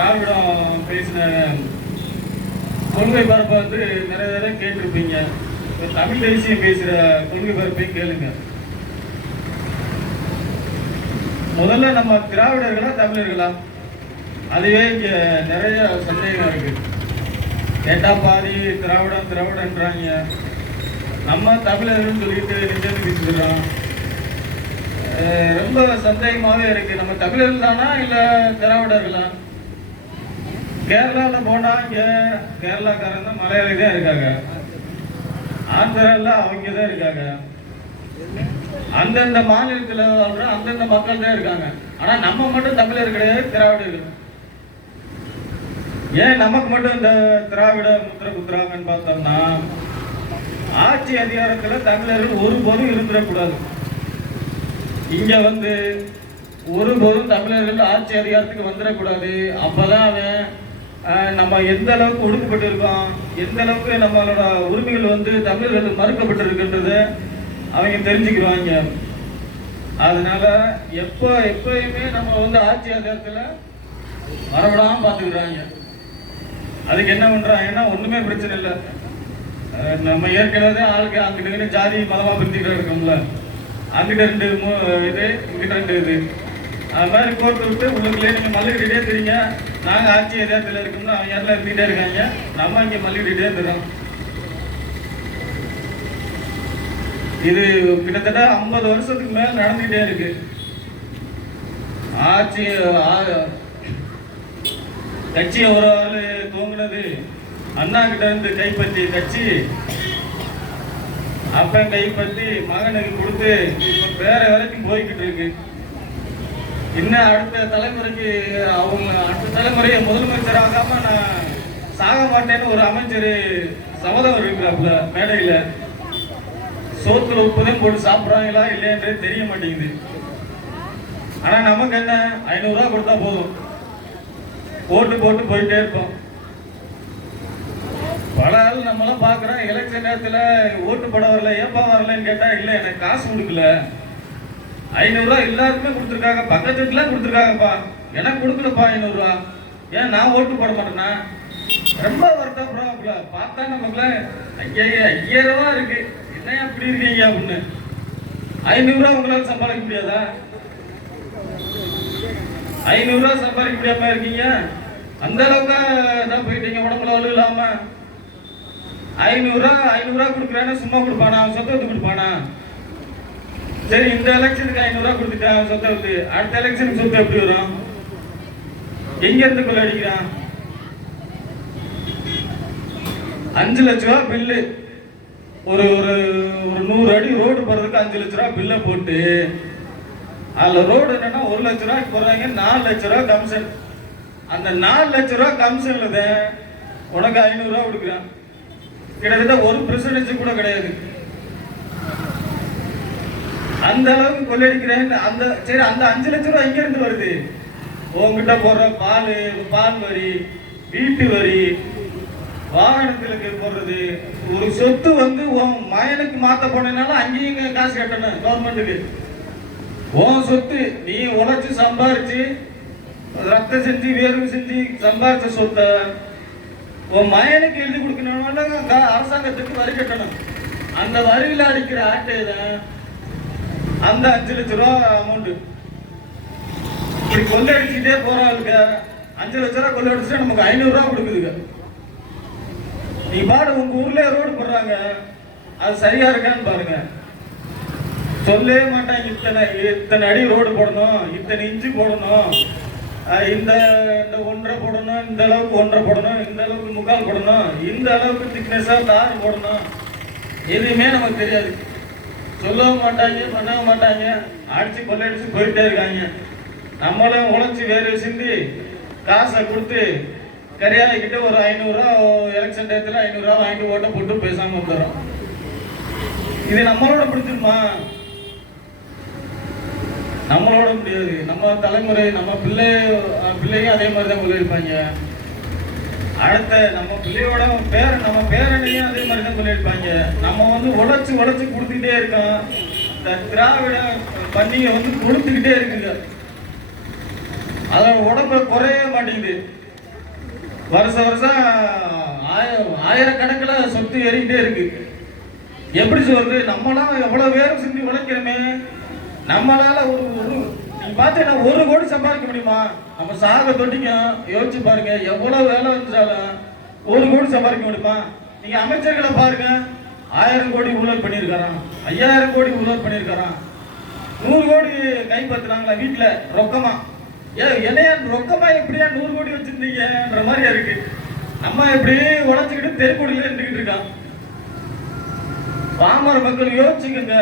திராவிடம் பேசின கொள்கை பரப்பை வந்து நிறைய தடவை கேட்டிருப்பீங்க. தமிழ் தேசியம் பேசுகிற கொள்கை பரப்பையும் கேளுங்க. முதல்ல நம்ம திராவிடர்களா தமிழர்களா? அதுவே இங்கே நிறைய சந்தேகம் இருக்கு. கேட்டா பாதி திராவிடம் திராவிடன்றாங்க. நம்ம தமிழர்கள்னு சொல்லிட்டு நிஜம் பேசுகிறோம். ரொம்ப சந்தேகமாகவே இருக்கு. நம்ம தமிழர்கள் தானா இல்லை திராவிடர்களா? கேரளாவில் போனால் இங்கே கேரளாக்காரங்க தான் மலையாளி தான் இருக்காங்க. ஆந்திராவில் அவங்க தான் இருக்காங்க. அந்தந்த மாநிலத்தில் வாழ்ற அந்தந்த மக்கள் தான் இருக்காங்க. ஆனால் நம்ம மட்டும் தமிழர் கிடையாது, திராவிடர்கள். ஏன் நமக்கு மட்டும் இந்த திராவிட முத்திரை குத்துறாங்கன்னு பார்த்தோம்னா, ஆட்சி அதிகாரத்தில் தமிழர்கள் ஒருபோதும் இருந்துடக்கூடாது. இங்கே வந்து ஒருபோதும் தமிழர்கள் ஆட்சி அதிகாரத்துக்கு வந்துடக்கூடாது. அப்போதான் அவன் நம்ம எந்த அளவுக்கு ஒடுக்கப்பட்டு இருக்கோம், எந்த அளவுக்கு நம்மளோட உரிமைகள் வந்து தமிழர்கள் மறுக்கப்பட்டிருக்கின்றத அவங்க தெரிஞ்சுக்குவாங்க. அதனால எப்பயுமே நம்ம வந்து ஆட்சி அதிகாரத்தில் வரவிடாமல் பார்த்துக்கிறாங்க. அதுக்கு என்ன பண்ணுறாங்கன்னா ஒன்றுமே பிரச்சனை இல்லை. நம்ம ஏற்கனவே ஆளுக்கு அங்கிட்ட ஜாதி மதமாக பிரிச்சுக்கிட்டு இருக்கோம்ல, அங்கிட்ட 2 இது இங்கிட்ட 2 இது, அது மாதிரி கோர்த்து விட்டு உள்ளுக்குள்ளே நீங்கள் மல்லிக்கிட்டே தெரியுங்க. நாங்கள் ஆட்சி எதிரத்தில் இருக்கோம்னா அவங்க யாரெல்லாம் இருந்துகிட்டே இருக்காங்க, நம்ம இங்கே மல்லிக்கிட்டே தரோம். இது கிட்டத்தட்ட 50 வருஷத்துக்கு மேலே நடந்துகிட்டே இருக்கு. ஆட்சி கட்சியை ஒரு ஆள் தூங்கினது அண்ணா கிட்ட இருந்து கைப்பற்றி கட்சி, அப்ப கைப்பற்றி மகனுக்கு கொடுத்து வேற வரைக்கும் போய்கிட்டு இருக்கு. இன்னும் அடுத்த தலைமுறைக்கு அவங்க அடுத்த தலைமுறையை முதலமைச்சர் ஆகாம நான் சாக மாட்டேன்னு ஒரு அமைச்சர் சபதம் இருக்கிறாப்புல மேடையில. சோத்துல உப்புதையும் போட்டு சாப்பிட்றாங்களா இல்லையன்றே தெரிய மாட்டேங்குது. ஆனா நமக்கு என்ன, 500 ரூபா கொடுத்தா போதும், ஓட்டு போட்டு போயிட்டே இருப்போம். பல ஆள் நம்மளாம் பார்க்குறோம், எலெக்ஷன் நேரத்தில் ஓட்டு போட வரல, ஏப்பா வரலன்னு கேட்டால் இல்லை எனக்கு காசு கொடுக்கல. 500 ரூபா எல்லாருக்குமே கொடுத்துருக்காங்க, பக்கத்து வீட்டுலாம் கொடுத்துருக்காங்கப்பா, எனக்கு கொடுக்கலப்பா 500 ரூபா, ஏன் நான் ஓட்டு போட மாட்டேன்னா? ரொம்ப வருத்தப்படுறாப்புல. பார்த்தா நமக்குலாம் 5000 ரூபா இருக்கு, என்ன அப்படி இருக்கீங்க அப்படின்னு. 500 ரூபா உங்களால் சம்பாதிக்க முடியாதா? 500 ரூபா சம்பாதிக்க முடியாம இருக்கீங்க. அந்த அளவுக்கு தான் போயிட்டீங்க உடம்புல வலு இல்லாம. 500 ரூபா கொடுக்குறான்னு சும்மா கொடுப்பானா? அவன் சொத்தை விட்டு கொடுப்பானா? சரி, இந்த எலெக்ஷனுக்கு 500 ரூபா கொடுத்துட்டான் சொத்தை விட்டு, அடுத்த எலெக்ஷனுக்கு சொத்து எப்படி வரும்? எங்க இருந்து கொள்ள அடிக்கிறான்? 5 லட்ச ரூபா பில்லு, ஒரு 100 அடி ரோடு போறதுக்கு 5 லட்ச ரூபா பில்லை போட்டு, அதுல ரோடு என்னன்னா 1 லட்ச ரூபாய்க்கு போடுறாங்க, 4 லட்ச ரூபா கமிஷன். அந்த 4 லட்ச ரூபா கமிஷன்ல தான் உனக்கு 500 ரூபா கொடுக்குறான். கிட்டத்தட்ட 1% கூட கிடையாது. அந்த அளவுக்கு கொள்ளடிக்கிறேன். அந்த சரி, அந்த 5 லட்ச ரூபா எங்க இருந்து வருது? உங்ககிட்ட போடுற பால் வரி, வீட்டு வரி, வாகனங்களுக்கு போடுறது, ஒரு சொத்து வந்து உன் மகனுக்கு மாத்த போனதுனால அங்கேயும் காசு கட்டணும் கவர்மெண்ட்டுக்கு. உன் சொத்து நீ உழைச்சு சம்பாரிச்சு ரத்தம் செஞ்சு வேர்வை செஞ்சு சம்பாரிச்ச சொத்தை உன் மகனுக்கு எழுதி கொடுக்கணும்னா அரசாங்கத்துக்கு வரி கட்டணும். அந்த வரியில் அடிக்கிற ஆட்டை தான் அந்த 5 லட்ச ரூபா அமௌண்ட். இப்படி கொள்ளடிச்சுட்டே போறாளுங்க. 5 லட்ச ரூபா கொள்ளடிச்சுட்டா நமக்கு 500 ரூபா கொடுக்குதுங்க. நீ பாடு உங்க ஊர்ல ரோடு போடுறாங்க, அது சரியா இருக்கான்னு பாருங்க. சொல்லவே மாட்டாங்க, இத்தனை அடி ரோடு போடணும், இத்தனை இன்ச்சு போடணும், இந்த 1.5 போடணும், இந்த அளவுக்கு 1.5 போடணும், இந்த அளவுக்கு 3/4 போடணும், இந்த அளவுக்கு திக்னஸா தார் போடணும். எதுவுமே நமக்கு தெரியாது. சொல்லவும் மாட்டாங்க, பண்ணவும் மாட்டாங்க. அடிச்சு கொள்ளடிச்சு போயிட்டே இருக்காங்க. நம்மளும் உழைச்சி வேறு சிந்தி காசை கொடுத்து கரியாலைக்கிட்ட ஒரு 500 ரூபா எலெக்ஷன் டயத்தில் 500 ரூபா வாங்கிட்டு ஓட்ட போட்டு பேசாமல் வந்துடுறோம். இது நம்மளோட பிடிச்சிருமா? நம்மளோட முடியாது. நம்ம தலைமுறை, நம்ம பிள்ளையும் அதே மாதிரி தான் கொள்ளிருப்பாங்க. அடுத்த நம்ம பிள்ளையோட நம்ம பேரனையும் அதே மாதிரி தான் கொள்ளிருப்பாங்க. நம்ம வந்து உழைச்சு கொடுத்துக்கிட்டே இருக்கோம். இந்த திராவிட பண்டிகை வந்து கொடுத்துக்கிட்டே இருக்குங்க. அதோட உடம்பு குறைய மாட்டேங்குது. வருஷம் வருஷம் ஆயிரக்கணக்கில் சொத்து ஏறிக்கிட்டே இருக்கு. எப்படி சொல்றது? நம்மளாம் எவ்வளவு பேரும் சிந்தி உழைக்கிறோமே, நம்மளால ஒரு நீங்க பார்த்தீங்கன்னா 1 கோடி சம்பாதிக்க முடியுமா? நம்ம சாக தொட்டிக்கும் யோசிச்சு பாருங்க. எவ்வளவு வேலை வச்சாலும் 1 கோடி சம்பாதிக்க முடியுமா? நீங்க அமைச்சர்களை பாருங்க, 1000 கோடி ஊழல் பண்ணியிருக்காராம், 5000 கோடி ஊழல் பண்ணியிருக்காராம், 100 கோடி கைப்பற்றுறாங்களா வீட்டுல ரொக்கமா. என்னையா ரொக்கமா எப்படியா 100 கோடி வச்சிருந்தீங்கன்ற மாதிரியா இருக்கு. நம்ம எப்படி உழைச்சிக்கிட்டு தெருக்கோடியில இருந்துகிட்டு இருக்கான். பாமர மக்கள் யோசிச்சுக்கோங்க.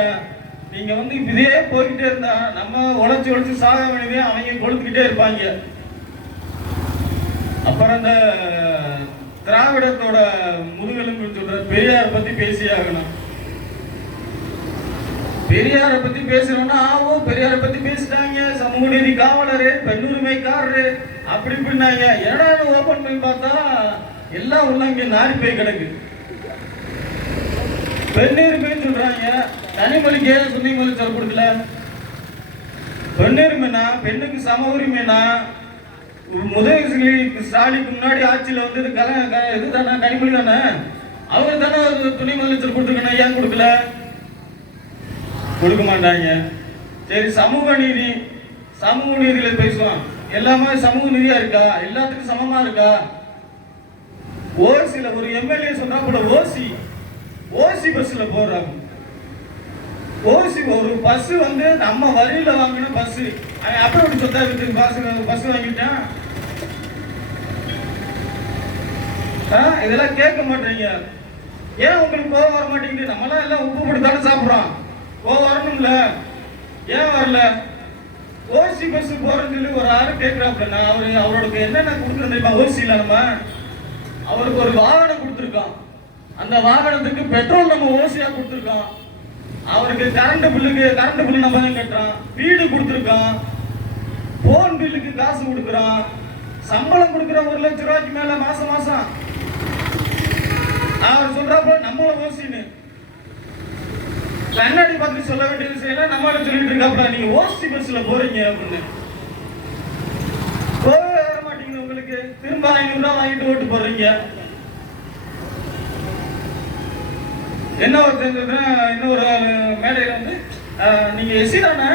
நீங்க இதே போய்கிட்டே இருந்தா நம்ம உழைச்சு சாக வேண்டியதே அவங்க கொடுத்துக்கிட்டே இருப்பாங்க. அப்புறம் இந்த திராவிடத்தோட முதுகெலும்பு சொல்ற பெரியார் பத்தி பேசியாகணும். பெரியார பத்தி பேசுறோம்னா பெரியார பத்தி பேசிட்டாங்க, சமூக நீதி காவலரு, பெண்ணுரிமைக்காரரு அப்படி இப்படின்னாங்க. என்னடா ஓபன் பண்ணி பார்த்தா எல்லாம் உள்ள இங்க நாரி போய் கிடக்கு. பெண்ணுரிமைன்னு சொல்றாங்க, தனிமொழிக்கு துணைமொழி சொல்ல கொடுக்கல. பெண்ணுரிமைனா பெண்ணுக்கு சம உரிமைனா முதலி ஸ்டாலினுக்கு முன்னாடி ஆட்சியில் இது தானே கனிமொழி தானே, அவங்க தானே துணை முதலமைச்சர் கொடுத்துருக்கணும். ஏன் கொடுக்கல? கொடுக்க மாட்டாங்க. சரி, சமூக நீதி, சமூக நீதியில பேசுவான். எல்லாமே சமூக நீதியா இருக்கா? எல்லாத்துக்கும் சமமா இருக்கா? ஓசில ஒரு எம்எல்ஏ சொன்னா கூட ஓசி பஸ்ல போறாங்க. ஓசி ஒரு பஸ் நம்ம வரியில வாங்கின பஸ், அப்புறம் சொத்தா வீட்டுக்கு பஸ் வாங்கிட்டான். இதெல்லாம் கேட்க மாட்டீங்க. ஏன் உங்களுக்கு கோவம் வர மாட்டேங்குது? நம்மளாம் எல்லாம் உப்பு போட்டு தானே சாப்பிடுறோம். வரணும்ல, ஏன் வரல? ஓசி பஸ் போறேன்னு சொல்லி ஒரு ஆறு கேட்கிறாப்புல. அவருக்கு என்னென்ன கொடுக்குறது தெரியுமா? ஓசியில நம்ம அவருக்கு ஒரு வாகனம் கொடுத்துருக்கோம். அந்த வாகனத்துக்கு பெட்ரோல் நம்ம ஓசியா கொடுத்துருக்கோம். அவருக்கு கரண்ட் பில்லு நம்ம தான் கட்டுறோம். வீடு கொடுத்துருக்கோம். போன் பில்லுக்கு காசு கொடுக்குறோம். சம்பளம் கொடுக்குறோம் 1 லட்சம் ரூபாய்க்கு மேல மாசம் மாசம். அவர் சொல்றாப்ப நம்மள ஓசின்னு கண்ணாடி பார்த்து சொல்ல வேண்டிய விஷயம் நம்மள சொல்லிட்டு இருக்காப்ல. நீங்க ஓசி பஸ்ல போறீங்க அப்படின்னு போக வர மாட்டீங்க. உங்களுக்கு திரும்ப 500 ரூபாய் வாங்கிட்டு ஓட்டு போடுறீங்க. என்ன இன்னொரு மேடையில நீங்க எஸ்சி தானே,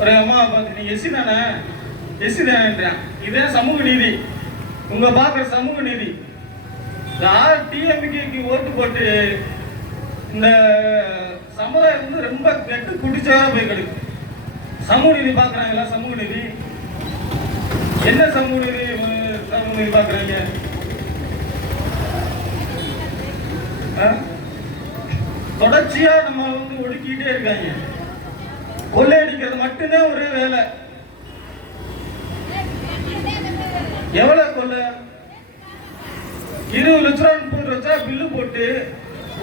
ஒரு அம்மா பார்த்து நீங்க எஸ்சி தானே, எஸ்சி தானே. இதே சமூக நீதி, உங்க பாக்குற சமூக நீதி. டிஎம்கேக்கு ஓட்டு போட்டு இந்த சமுதாயம் ரொம்ப கெட்டு குடிச்சவரா போய் கிடக்கு. சமூக நீதி பாக்குறாங்களா? சமூக நீதி என்ன? சமூக நீதி பாக்குறாங்க. தொடர்ச்சியா நம்ம ஒடுக்கிட்டே இருக்காங்க. கொள்ளையடிக்கிறது மட்டும்தான் ஒரே வேலை. எவ்வளவு கொள்ளை? 20 லட்ச ரூபா 30 லட்ச ரூபா பில்லு போட்டு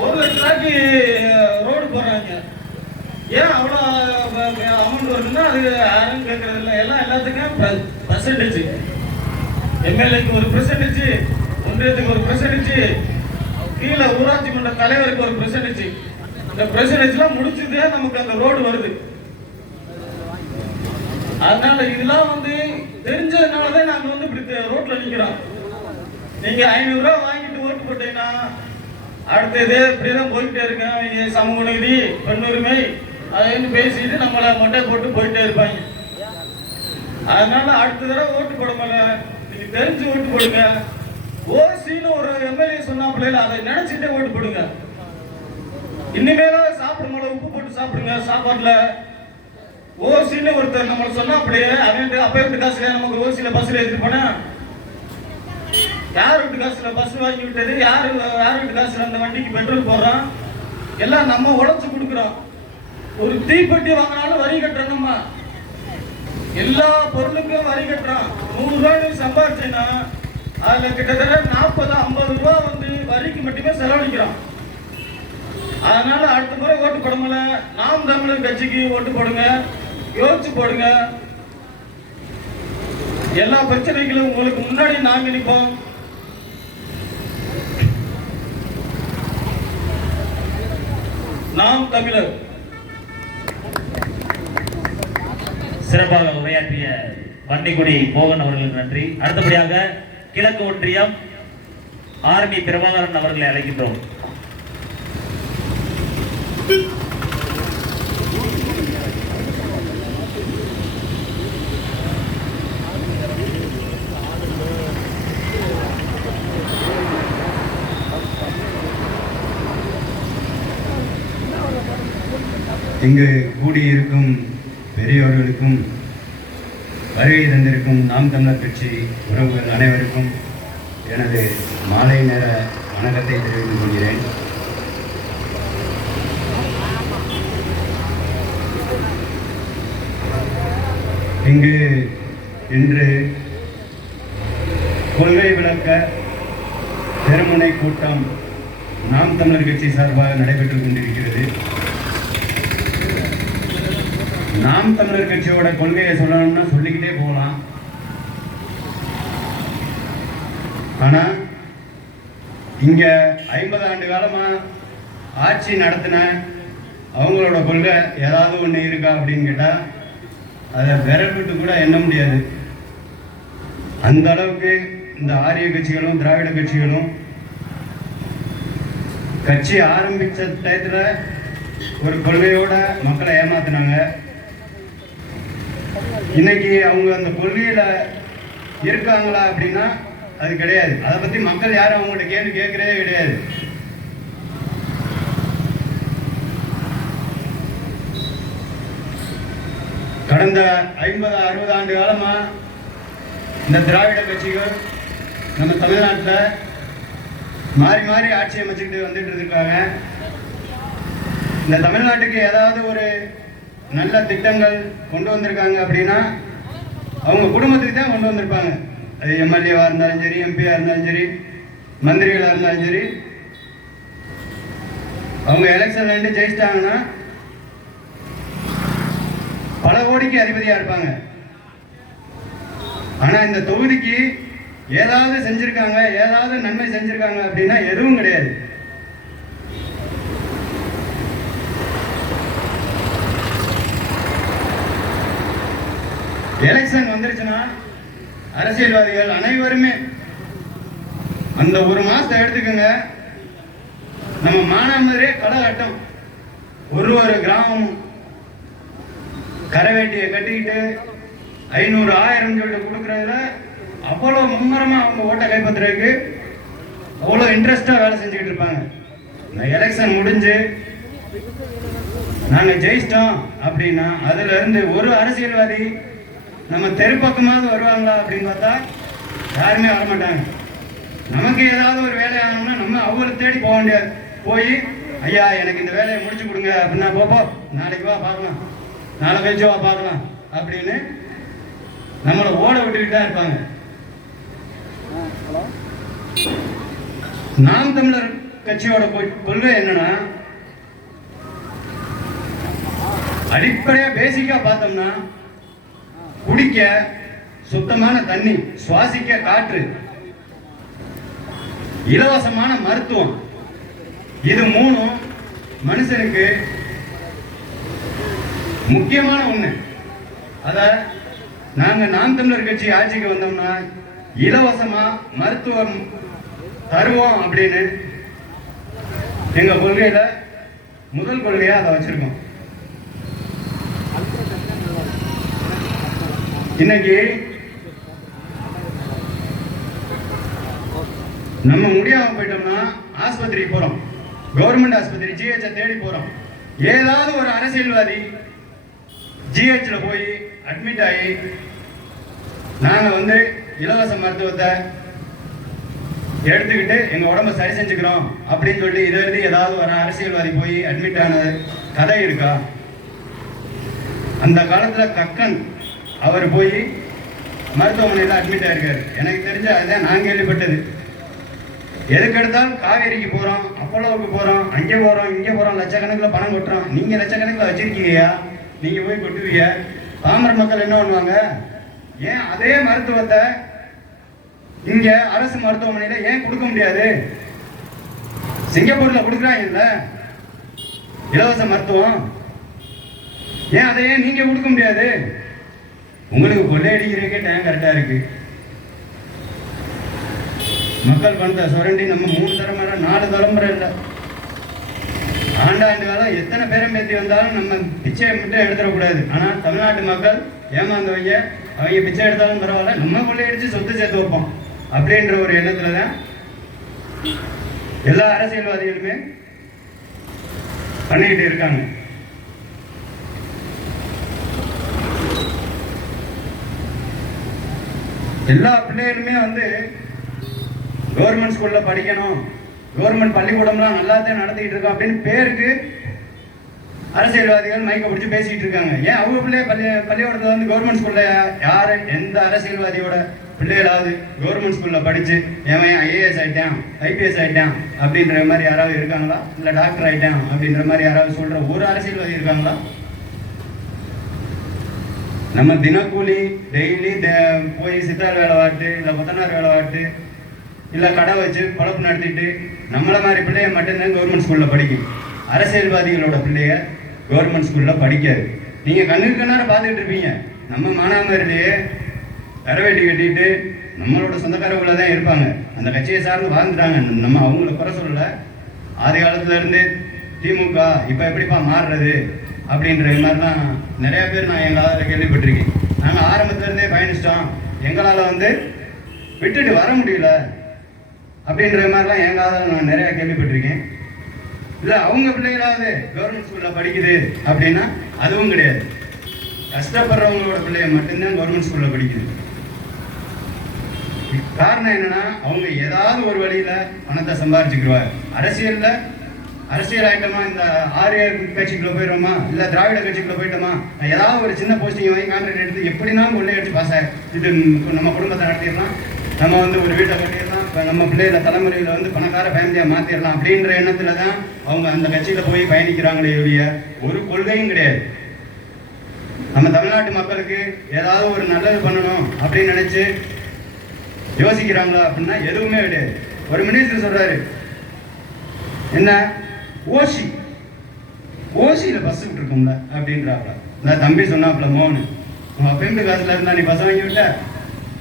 1 லட்ச ரூபாய்க்கு ரோடு போடுறாங்க. ஏன் அவ்வளோ அமௌண்ட் வருதுன்னா அது யாரும் கேட்கறது இல்லை. எல்லாத்துக்கும் பர்சன்டேஜ். எம்எல்ஏக்கு ஒரு பெர்சன்டேஜ், ஒன்றியத்துக்கு ஒரு பெர்சன்டேஜ், கீழே ஊராட்சி மன்ற தலைவருக்கு ஒரு பெர்சன்டேஜ். இந்த பெர்சன்டேஜ்லாம் முடிச்சுதே நமக்கு அந்த ரோடு வருது. அதனால இதெல்லாம் தெரிஞ்சதுனாலதான் நாங்க இப்படி ரோட்ல நிக்கிறோம். நீங்க 500 ரூபாய் வாங்கிட்டு ஓட்டு போட்டீங்கன்னா அடுத்தது இப்படிதான் போயிட்டே இருக்கேன். சமூக நீதி, பெண்ணுரிமை அதை பேசிட்டு நம்மளை மொட்டை போட்டு போயிட்டே இருப்பாங்க. அதனால அடுத்த தடவை ஓட்டு போட மாட்டேன். நீங்க தெரிஞ்சு ஓட்டு போடுங்க. ஓசின்னு ஒரு எம்எல்ஏ சொன்னாப்புல அதை நினைச்சிட்டே ஓட்டு போடுங்க. இனிமேல சாப்பிடும் போது உப்பு போட்டு சாப்பிடுங்க சாப்பாட்டுல. ஓசின்னு ஒருத்தர் நம்மள சொன்னாப்புலையே அவன் அப்ப வீட்டு காசுல நமக்கு ஓசியில பஸ்ல ஏற்றிட்டு போனா யார் வீட்டு காசுல பஸ் வாங்கி விட்டது? யார் வீட்டு காசுல அந்த வண்டிக்கு பெட்ரோல் போடுறோம்? எல்லாம் நம்ம உழைச்சு கொடுக்குறோம். ஒரு தீப்பெட்டி வாங்கினாலும் வரி கட்டணுமா? எல்லா பொருளுக்கும் வரி கட்டுறோம். 100 ரூபாய் சம்பாதிச்சேன்னா அதுல கிட்டத்தட்ட 40-50 ரூபாய் வரிக்கு மட்டுமே செலவழிக்கிறோம். அதனால அடுத்த முறை ஓட்டு போடுங்கள, நாம் தமிழர் கட்சிக்கு ஓட்டு போடுங்க, யோசிச்சு போடுங்க. எல்லா பிரச்சனைகளும் உங்களுக்கு முன்னாடி நாங்க நிற்போம். நாம் தமிழர். சிறப்பாக உரையாற்றிய வன்னிக்குடி மோகன் அவர்களுக்கு நன்றி. அடுத்தபடியாக கிழக்கு ஒன்றியம் ஆர்மி பிரபாகரன் அவர்களை அழைக்கின்றோம். இங்கு கூடியிருக்கும் பெரியவர்களுக்கும் வருகை தந்திருக்கும் நாம் தமிழர் கட்சி உறவுகள் அனைவருக்கும் எனது மாலை நேர வணக்கத்தை தெரிவித்துக் கொள்கிறேன். இங்கு இன்று கொள்கை விளக்க பெருமுனை கூட்டம் நாம் தமிழர் கட்சி சார்பாக நடைபெற்றுக் கொண்டிருக்கிறது. நாம் தமிழர் கட்சியோட கொள்கையை சொல்லணும்னா சொல்லிக்கிட்டே போகலாம். ஆனா இங்க 50 ஆண்டு காலமா ஆட்சி நடத்தின அவங்களோட கொள்கை ஏதாவது ஒண்ணு இருக்கா அப்படின்னு கேட்டா அதை விரல் விட்டு கூட எண்ண முடியாது. அந்த அளவுக்கு இந்த ஆரிய கட்சிகளும் திராவிட கட்சிகளும் கட்சி ஆரம்பிச்ச டயத்துல ஒரு கொள்கையோட மக்களை ஏமாத்தினாங்க. இன்னைக்கு அவங்க அந்த கொள்கையில இருக்காங்களா அப்படின்னா அது கிடையாது. அதை பத்தி மக்கள் யாரும் அவங்கள்ட்ட கேள்வி கேட்கறதே கிடையாது. கடந்த 50-60 ஆண்டு காலமா இந்த திராவிட கட்சிகள் நம்ம தமிழ்நாட்டில் மாறி மாறி ஆட்சி அமைச்சுக்கிட்டு வந்துட்டு இருக்காங்க. இந்த தமிழ்நாட்டுக்கு ஏதாவது ஒரு நல்ல திட்டங்கள் கொண்டு வந்திருக்காங்க அப்படின்னா அவங்க குடும்பத்துக்கு தான் கொண்டு வந்திருப்பாங்க. அது எம்எல்ஏவா இருந்தாலும் சரி, எம்பியா இருந்தாலும் சரி, மந்திரிகளா இருந்தாலும் சரி, அவங்க எலெக்ஷன்ல ஜெயிச்சிட்டாங்கன்னா பல கோடிக்கு அதிபதியா இருப்பாங்க. ஆனா இந்த தொகுதிக்கு ஏதாவது செஞ்சிருக்காங்க, ஏதாவது நன்மை செஞ்சிருக்காங்க அப்படின்னா எதுவும் கிடையாது. எலெக்ஷன் வந்துருச்சுன்னா அரசியல்வாதிகள் அனைவருமே அந்த ஒரு மாசத்தை எடுத்துக்கோங்க, நம்ம மானாமதுரே களகட்டம். ஒரு கிராமம் கரைவேட்டியை கட்டிக்கிட்டு 500-1000 சொல்லிட்டு கொடுக்கறதுல அவ்வளோ மும்முரமா அவங்க ஓட்டை கைப்பற்றுறதுக்கு அவ்வளோ இன்ட்ரெஸ்டா வேலை செஞ்சுக்கிட்டு இருப்பாங்க. இந்த எலெக்ஷன் முடிஞ்சு நாங்க ஜெயிச்சிட்டோம் அப்படின்னா அதுல இருந்து ஒரு அரசியல்வாதி நம்ம தெருப்பக்கமாவது வருவாங்களா அப்படின்னு பார்த்தா யாருமே வரமாட்டாங்க. நமக்கு ஏதாவது ஒரு வேலை ஆகணும்னா நம்ம அவங்களை தேடி போக வேண்டியது. போய் ஐயா எனக்கு இந்த வேலையை முடிச்சு கொடுங்க அப்படின்னா போப்போ நாளைக்கு வா பார்க்கலாம், நாளை கழிச்சு வா பார்க்கலாம் அப்படின்னு நம்மளை ஓட விட்டுக்கிட்டு தான் இருப்பாங்க. நாம் தமிழர் கட்சியோட கொள்கை என்னன்னா, அடிப்படையா பேசிக்கா பார்த்தோம்னா குடிக்க சுத்தமான தண்ணி, சுவாசிக்க காற்று, இலவசமான மருத்துவம், இது மூணும் மனுஷனுக்கு முக்கியமான ஒண்ணு. அத நாங்க நாம் தமிழர் கட்சி ஆட்சிக்கு வந்தோம்னா இலவசமா மருத்துவம் தருவோம் அப்படின்னு எங்க கொள்கையில முதல் கொள்கையா அதை வச்சிருக்கோம். இன்னைக்கு நம்ம முடியாம போயிட்டோம்னா ஆஸ்பத்திரி போறோம், கவர்மெண்ட் ஆஸ்பத்திரி ஜிஹெச் தேடி போறோம். ஏதாவது ஒரு அரசியல்வாதி ஜிஹெச்ல போய் அட்மிட் ஆகி நாங்க இலவச மருத்துவத்தை எடுத்துக்கிட்டு எங்க உடம்ப சரி செஞ்சுக்கிறோம் அப்படின்னு சொல்லி இதை எழுதி ஏதாவது ஒரு அரசியல்வாதி போய் அட்மிட் ஆன கதை இருக்கா? அந்த காலத்துல கக்கன் அவர் போய் மருத்துவமனையில் அட்மிட் ஆயிருக்காரு. எனக்கு தெரிஞ்ச அதுதான் நான் கேள்விப்பட்டது. எதுக்கு எடுத்தாலும் காவேரிக்கு போறோம், அப்போலோவுக்கு போறோம், அங்கே போறோம், இங்கே போறோம், லட்சக்கணக்கில் பணம் கொட்டுறோம். நீங்க லட்சக்கணக்கில் வச்சிருக்கீங்கயா, நீங்க போய் கொட்டுவீங்க. பாமர மக்கள் என்ன பண்ணுவாங்க? ஏன் அதே மருத்துவத்தை இங்க அரசு மருத்துவமனையில ஏன் கொடுக்க முடியாது? சிங்கப்பூர்ல கொடுக்குறாங்கல்ல இலவச மருத்துவம், ஏன் அதை ஏன் நீங்க கொடுக்க முடியாது? உங்களுக்கு கொள்ளையடிக்கிறதுக்கே டைம் கரெக்டா இருக்கு. மக்கள் பணத்தை சுரண்டி நம்ம 3 தலைமுறை 4 தலைமுறை இல்லை, ஆண்டாண்டு காலம் எத்தனை பேரம் பேத்தி வந்தாலும் நம்ம பிச்சை மட்டும் எடுத்துடக்கூடாது. ஆனால் தமிழ்நாட்டு மக்கள் ஏமாந்தவங்க, அவங்க பிச்சை எடுத்தாலும் பரவாயில்ல, நம்ம கொள்ளையடிச்சு சொத்து சேர்த்து வைப்போம் அப்படின்ற ஒரு எண்ணத்துல தான் எல்லா அரசியல்வாதிகளுமே பண்ணிக்கிட்டு இருக்காங்க. எல்லா பிள்ளைகளுமே வந்து கவர்மெண்ட் ஸ்கூல்ல படிக்கணும், கவர்மெண்ட் பள்ளிக்கூடம்லாம் நல்லா தான் நடத்திட்டு இருக்கோம் அப்படின்னு பேருக்கு அரசியல்வாதிகள் மைக்க பிடிச்சி பேசிட்டு இருக்காங்க. ஏன் அவங்க பிள்ளைய பள்ளிக்கூடத்துல வந்து கவர்மெண்ட் ஸ்கூல்ல யாரு எந்த அரசியல்வாதியோட பிள்ளைகளாவது கவர்மெண்ட் ஸ்கூல்ல படிச்சு ஏன் ஐஏஎஸ் ஆயிட்டான் ஐபிஎஸ் ஆயிட்டான் அப்படின்ற மாதிரி யாராவது இருக்காங்களா? இல்ல டாக்டர் ஆயிட்டான் அப்படின்ற மாதிரி யாராவது சொல்ற ஒரு அரசியல்வாதி இருக்காங்களா? நம்ம தினக்கூலி டெய்லி போய் சித்தார் வேலை வாட்டு, இல்லை கொத்தனார் வேலை வாட்டு, இல்லை கடை வச்சு பொழப்பு நடத்திட்டு நம்மள மாதிரி பிள்ளைய மட்டும்தான் கவர்மெண்ட் ஸ்கூல்ல படிக்கும். அரசியல்வாதிகளோட பிள்ளைய கவர்மெண்ட் ஸ்கூல்ல படிக்காது. நீங்க கண்ணுக்கு கண்ணார பார்த்துட்டு இருப்பீங்க, நம்ம மானாமரிலேயே கரவேட்டி கட்டிட்டு நம்மளோட சொந்தக்காரங்கள தான் இருப்பாங்க, அந்த கட்சியை சார்ந்து வாழ்ந்துட்டாங்க. நம்ம அவங்கள குறை சொல்லல. ஆதி காலத்துல இருந்து திமுக இப்ப எப்படிப்பா மாறுறது அப்படின்ற மாதிரிலாம் நிறைய பேர் நான் எங்களால் கேள்விப்பட்டிருக்கேன். நாங்கள் ஆரம்பத்துல இருந்தே பயணிச்சிட்டோம், எங்களால் வந்து விட்டுட்டு வர முடியல அப்படின்ற மாதிரிலாம் எங்களால் நான் நிறைய கேள்விப்பட்டிருக்கேன். இல்லை அவங்க பிள்ளைகளாவது கவர்மெண்ட் ஸ்கூலில் படிக்குது அப்படின்னா அதுவும் கிடையாது. கஷ்டப்படுறவங்களோட பிள்ளைய மட்டும்தான் கவர்மெண்ட் ஸ்கூலில் படிக்குது. காரணம் என்னன்னா அவங்க ஏதாவது ஒரு வழியில பணத்தை சம்பாதிச்சுக்குவார். அரசியல் ஆயிட்டோமா, இந்த ஆரிய கட்சிக்குள்ள போயிடுறோமா, இல்ல திராவிட கட்சிக்குள்ள போயிட்டோமா, ஏதாவது ஒரு சின்ன போஸ்டிங் வாங்கி கான்ட்ராக்ட் எடுத்து எப்படின்னா கொள்ளையடிச்சு பாச இது நம்ம குடும்பத்தை நடத்திடலாம், நம்ம வந்து ஒரு வீட்டை கட்டிடலாம், நம்ம பிள்ளைகள தலைமுறையில வந்து பணக்கார ஃபேமிலியா மாத்திடலாம் அப்படின்ற எண்ணத்துல தான் அவங்க அந்த கட்சியில போய் பயணிக்கிறாங்களே ஒழிய ஒரு கொள்கையும் கிடையாது. நம்ம தமிழ்நாட்டு மக்களுக்கு ஏதாவது ஒரு நல்லது பண்ணணும் அப்படின்னு நினைச்சு யோசிக்கிறாங்களா அப்படின்னா எதுவுமே கிடையாது. ஒரு மினிஸ்டர் சொல்றாரு, என்ன ஓசியில பஸ் விட்டுருக்கும்ல அப்படின்றாப்ல. இந்த தம்பி சொன்னாப்ல, மோனு உங்க அப்பேண்டு காசுல இருந்தா நீ பஸ் வாங்கி விட்ட,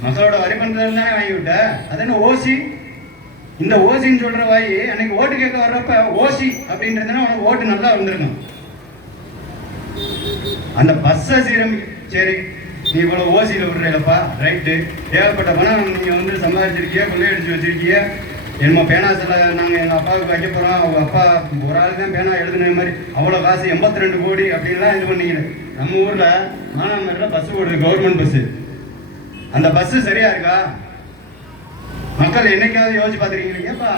மக்களோட வரி பண்றதுல இருந்தானே வாங்கி விட்ட, அது என்ன ஓசி? இந்த ஓசின்னு சொல்ற வாய் அன்னைக்கு ஓட்டு கேட்க வர்றப்ப ஓசி அப்படின்றதுன்னா உனக்கு ஓட்டு நல்லா வந்திருக்கும். அந்த பஸ்ஸை சரி நீ இவ்வளவு ஓசியில விடுறீங்களப்பா, ரைட்டு, தேவைப்பட்ட பணம் நீங்க வந்து சம்பாதிச்சிருக்கிய, கொள்ளையடிச்சு வச்சிருக்கிய, என்னமோ பேனா சில நாங்கள் எங்கள் அப்பாவுக்கு வைக்க போகிறோம், அவங்க அப்பா ஒரு ஆள் தான் பேனா எழுதுன மாதிரி அவ்வளோ காசு 82 கோடி அப்படின்லாம் இது பண்ணிக்கிறேன். நம்ம ஊரில் மானாமரில் பஸ் ஓடுது, கவர்மெண்ட் பஸ்ஸு. அந்த பஸ்ஸு சரியா இருக்கா? மக்கள் என்னைக்காவது யோசிச்சு பார்த்துருக்கீங்க? ஏப்பா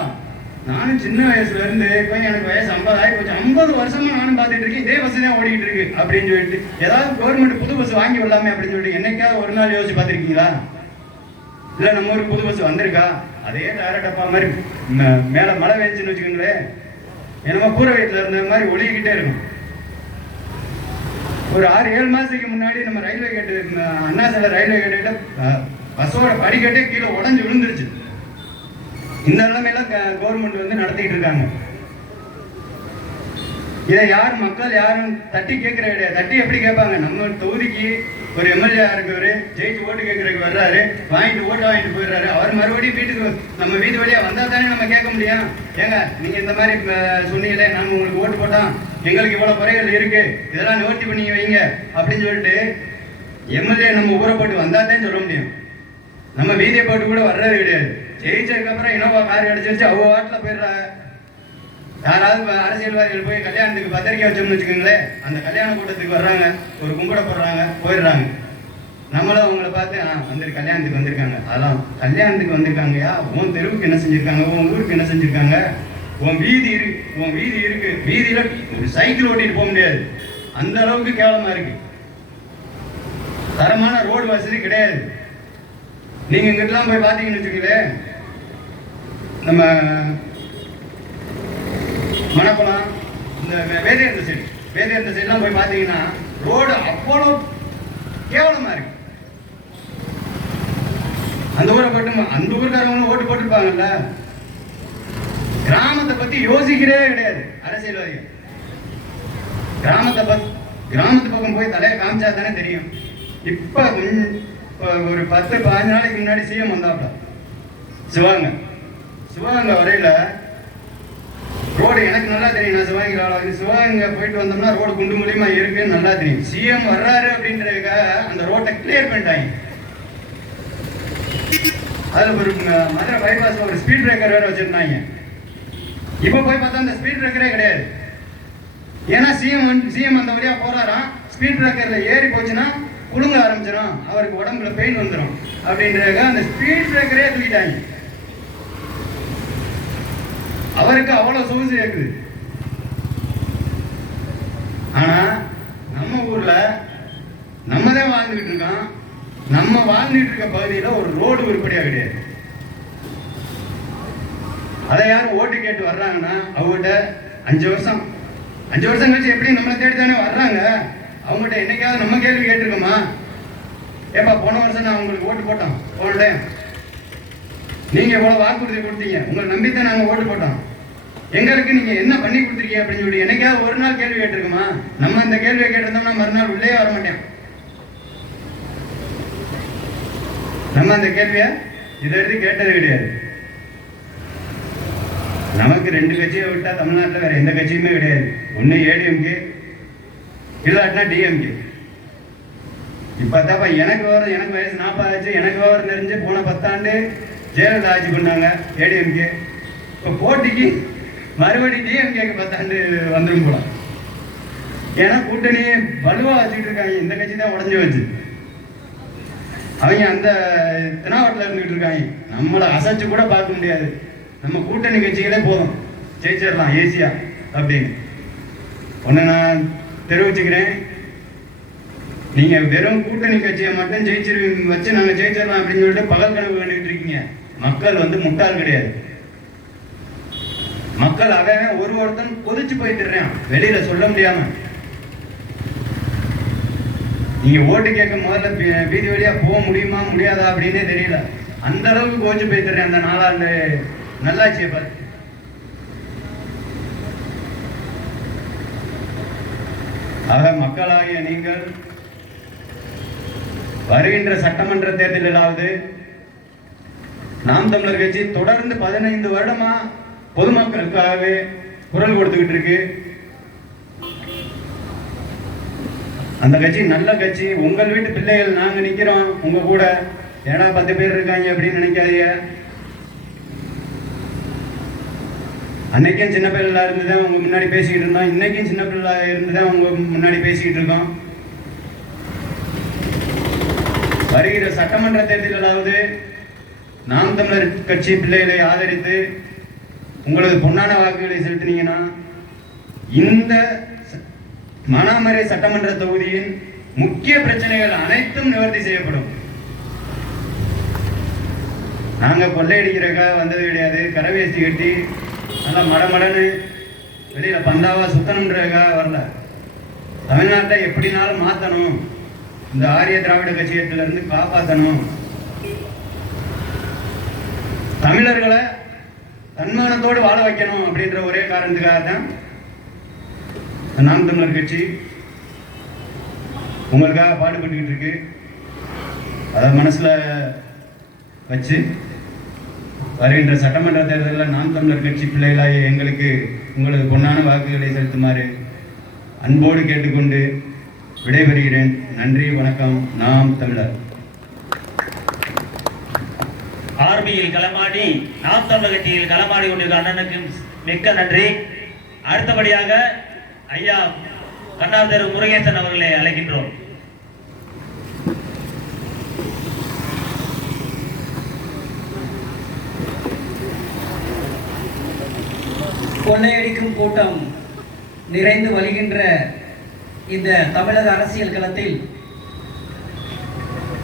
நானும் சின்ன வயசுல இருந்து இப்போ எனக்கு வயசு 50 ஆகி போச்சு, 50 வருஷமா நானும் பார்த்துட்டு இருக்கேன், இதே பஸ் தான் ஓடிக்கிட்டு இருக்கு அப்படின்னு சொல்லிட்டு ஏதாவது கவர்மெண்ட் புது பஸ் வாங்கி விடலாமே அப்படின்னு சொல்லிட்டு என்னைக்காவது ஒரு நாள் யோசிச்சு பார்த்துருக்கீங்களா? இல்லை நம்ம ஊருக்கு புது பஸ் வந்திருக்கா? அதே டேரக்டப்பா மாதிரி மேலே மழை பெஞ்சுன்னு வச்சுக்கோங்களேன், என்னமோ கூரை வீட்டில் இருந்த மாதிரி ஒழிக்கிட்டே இருக்கும். ஒரு 6-7 மாதத்துக்கு முன்னாடி நம்ம ரயில்வே கேட்டு அண்ணா சில ரயில்வே கேட்டுக்கிட்ட பஸ்ஸோட படிக்கட்டே கீழே உடஞ்சி விழுந்துருச்சு. இந்த நிலைமையெல்லாம் கவர்மெண்ட் வந்து நடத்திட்டு இருக்காங்க. இதை மக்கள் யாரும் தட்டி கேட்கற கிடையாது. தட்டி எப்படி கேட்பாங்க? நம்ம தொகுதிக்கு ஒரு எம்எல்ஏ இருக்கவரு ஜெயிச்சு ஓட்டு கேட்கறதுக்கு வர்றாரு, ஓட்டு வாங்கிட்டு போயிடுறாரு. அவர் மறுபடியும் வீட்டுக்கு நம்ம வீடு வழியா வந்தா தானே நம்ம கேட்க முடியும். ஏங்க நீங்க இந்த மாதிரி சொன்னீங்களே, நாங்க உங்களுக்கு ஓட்டு போட்டோம், எங்களுக்கு இவ்வளவு குறைகள் இருக்கு, இதெல்லாம் நிவர்த்தி பண்ணி வைங்க அப்படின்னு சொல்லிட்டு எம்எல்ஏ நம்ம ஊரை போட்டு வந்தா தான் சொல்ல முடியும். நம்ம வீதியை போட்டு கூட வர்றது கிடையாது. ஜெயிச்சதுக்கு அப்புறம் இனோவா கார் அடிச்சு அவங்க வாட்டில் போயிடுறாங்க. யாராவது அரசியல்வாதிகள் போய் கல்யாணத்துக்கு பத்திரிக்கை வச்சோம்னு வச்சுக்கோங்களேன், அந்த கல்யாண கூட்டத்துக்கு வர்றாங்க, ஒரு கும்பிட போடுறாங்க, போயிடுறாங்க. நம்மளும் அவங்கள பார்த்து வந்து கல்யாணத்துக்கு வந்திருக்காங்க. அதெல்லாம் கல்யாணத்துக்கு வந்திருக்காங்கயா, உன் தெருவுக்கு என்ன செஞ்சிருக்காங்க, உன் ஊருக்கு என்ன செஞ்சிருக்காங்க, உன் வீதி இருக்கு, வீதியில ஒரு சைக்கிள் ஓட்டிட்டு போக முடியாது, அந்த அளவுக்கு கேவலமா இருக்கு. தரமான ரோடு வசதி கிடையாது. நீங்க இங்கிட்டலாம் போய் பார்த்தீங்கன்னு வச்சுக்கோங்களேன், நம்ம மணக்குளம் இந்த வேதேந்த சைட்லாம் போய் பார்த்தீங்கன்னா ரோடு அவ்வளோ கேவலமா இருக்கு. அந்த ஊரை போட்டு அந்த ஊருக்காரவங்களும் ஓட்டு போட்டுருப்பாங்கல்ல. கிராமத்தை பத்தி யோசிக்கிறதே கிடையாது அரசியல்வாதிகள். கிராமத்து பக்கம் போய் தலையை காமிச்சா தானே தெரியும். இப்ப ஒரு 10-15 நாளைக்கு முன்னாடி சிஎம் வந்தாப்ல சிவாங்க. சிவகங்கை வரையில ரோடு எனக்கு நல்லா தெரியும். நான் சிவகங்கை சிவகங்கை போயிட்டு வந்தோம்னா ரோடு குண்டு மூலியமா இருக்குன்னு நல்லா தெரியும். சிஎம் வர்றாரு அப்படின்றதுக்காக அந்த ரோட்டை கிளியர் பண்ணிட்டாங்க. அதுல ஒரு மதுரை பைபாஸ்ல ஒரு ஸ்பீட் பிரேக்கர் வேற வச்சிருந்தாங்க. இப்ப போய் பார்த்தா அந்த ஸ்பீட் பிரேக்கரே கிடையாது. ஏன்னா சிஎம் அந்த வழியா போறாராம், ஸ்பீட் பிரேக்கர்ல ஏறி போச்சுன்னா குலுங்க ஆரம்பிச்சிடும், அவருக்கு உடம்புல பெயின் வந்துடும் அப்படின்றதுக்காக அந்த ஸ்பீட் பிரேக்கரே தூக்கிட்டாங்க. அவருக்கு அவ்வளவு சொகுசு இருக்குது. ஆனா நம்ம ஊர்ல நம்ம தான் வாழ்ந்துகிட்டு இருக்கோம். நம்ம வாழ்ந்துட்டு இருக்க பகுதியில ஒரு ரோடு உருப்படியா கிடையாது. அதை யாரும் ஓட்டு கேட்டு வர்றாங்கன்னா அவங்ககிட்ட 5 வருஷம் கழிச்சு எப்படி நம்மளை தேடி தானே வர்றாங்க. அவங்ககிட்ட என்னைக்காவது நம்ம கேள்வி கேட்டிருக்கோமா? ஏப்பா போன வருஷம் நான் உங்களுக்கு ஓட்டு போட்டோம், போன டைம் நீங்க இவ்வளவு வாக்குறுதி கொடுத்தீங்க, உங்களை நம்பித்தான் நாங்க ஓட்டு போட்டோம், எங்களுக்கு நீங்க என்ன பண்ணி கொடுத்துருக்கீங்க அப்படின்னு சொல்லி என்னைக்காவது ஒரு நாள் கேள்வி கேட்டிருக்குமா? நம்ம அந்த கேள்வியை கேட்டிருந்தோம்னா மறுநாள் உள்ளே வர மாட்டேன். நம்ம அந்த கேள்வியை இதை எடுத்து கேட்டது கிடையாது. நமக்கு 2 கட்சியை விட்டா தமிழ்நாட்டில் வேற எந்த கட்சியுமே கிடையாது. ஒன்னு ஏடிஎம்கே இல்லாட்டினா டிஎம்கே. இப்பதாப்பா எனக்கு வயசு 40 ஆச்சு. எனக்கு விவரம் தெரிஞ்சு போன 10 ஆண்டு ஜெயலலிதா ஆட்சி பண்ணாங்க ஏடிஎம்கே. இப்போ போட்டிக்கு மறுபடியும் டிஎம்கேக்கு 10 ஆண்டு வந்துடும் போல. ஏன்னா கூட்டணி வலுவா வச்சுட்டு இருக்காங்க. இந்த கட்சி தான் உடஞ்சு வச்சு அவங்க அந்த தினாவட்டில் இருந்துகிட்டு இருக்காங்க. நம்மளை அசைச்சு கூட பார்க்க முடியாது. நம்ம கூட்டணி கட்சிகளே போதும், ஜெயிச்சிடலாம் ஈஸியா அப்படின்னு ஒன்று நான் தெரிவிச்சுக்கிறேன். நீங்க வெறும் கூட்டணி கட்சியை மட்டும் வச்சு நாங்கள் ஜெயிச்சிடலாம் அப்படின்னு சொல்லிட்டு பகல் கனவு வேண்டிட்டு இருக்கீங்க. மக்கள் முட்டாள் கிடையாது. மக்கள் அவன் ஒருத்தன் கொதிச்சு போயிட்டுறான், வெளியில சொல்ல முடியாம. நீங்க ஓட்டு கேட்க முதல்ல வீதி வழியா போக முடியுமா முடியாதா அப்படின்னே தெரியல. அந்த அளவுக்கு கோச்சு போயிட்டுறேன் அந்த 4 ஆண்டு நல்லாட்சியை பார்த்து. ஆக மக்களாகிய நீங்கள் வருகின்ற சட்டமன்ற தேர்தலிலாவது நாம் தமிழர் கட்சி தொடர்ந்து 15 வருடமா பொதுமக்களுக்காகவே குரல் கொடுத்துக்கிட்டு இருக்கு. அந்த கட்சி நல்ல கட்சி. உங்கள் வீட்டு பிள்ளைகள் நாங்க நிக்கிறோம் உங்க கூட. ஏன்னா 10 பேர் இருக்காங்க அப்படின்னு நினைக்காதீங்க. அன்னைக்கும் சின்ன பிள்ளைகளா இருந்துதான் உங்க முன்னாடி பேசிக்கிட்டு இருந்தோம். இன்னைக்கும் சின்ன பிள்ளைகளா இருந்துதான் உங்க முன்னாடி பேசிக்கிட்டு இருக்கோம். வருகிற சட்டமன்ற தேர்தலிலாவது நாம் தமிழர் கட்சி பிள்ளைகளை ஆதரித்து உங்களது பொன்னான வாக்குகளை செலுத்தினீங்கன்னா இந்த மானாமரை சட்டமன்ற தொகுதியின் முக்கிய பிரச்சனைகள் அனைத்தும் நிவர்த்தி செய்யப்படும். நாங்க கொள்ளையடிக்கிறக்காக வந்தது கிடையாது. கரவேஷ்டி கட்டி நல்லா மடமடன்னு வெளியில பந்தாவா சுத்தணுன்றதுக்காக வரல. தமிழ்நாட்டை எப்படினாலும் மாத்தணும், இந்த ஆரிய திராவிட கட்சியத்துல இருந்து காப்பாற்றணும், தமிழர்களை தன்மானத்தோடு வாழ வைக்கணும் அப்படின்ற ஒரே காரணத்துக்காக தான் நாம் தமிழர் கட்சி உங்களுக்காக பாடுபட்டுக்கிட்டு இருக்கு. அதை மனசுல வச்சு வருகின்ற சட்டமன்ற தேர்தலில் நாம் தமிழர் கட்சி பிள்ளைகளாக எங்களுக்கு உங்களது பொன்னான வாக்குகளை செலுத்துமாறு அன்போடு கேட்டுக்கொண்டு விடைபெறுகிறேன். நன்றி, வணக்கம். நாம் தமிழர். ஆர்மியில் களமாடி நாம் தமிழர் கட்சியில் களமாடி கொண்டிருக்கிற அண்ணனுக்கு மிக்க நன்றி. அடுத்தபடியாக ஐயா கண்ணாதரு முருகேசன் அவர்களை அழைக்கின்றோம். கொள்ளையடிக்கும் கூட்டம் நிறைந்து வழிகின்ற இந்த தமிழக அரசியல் களத்தில்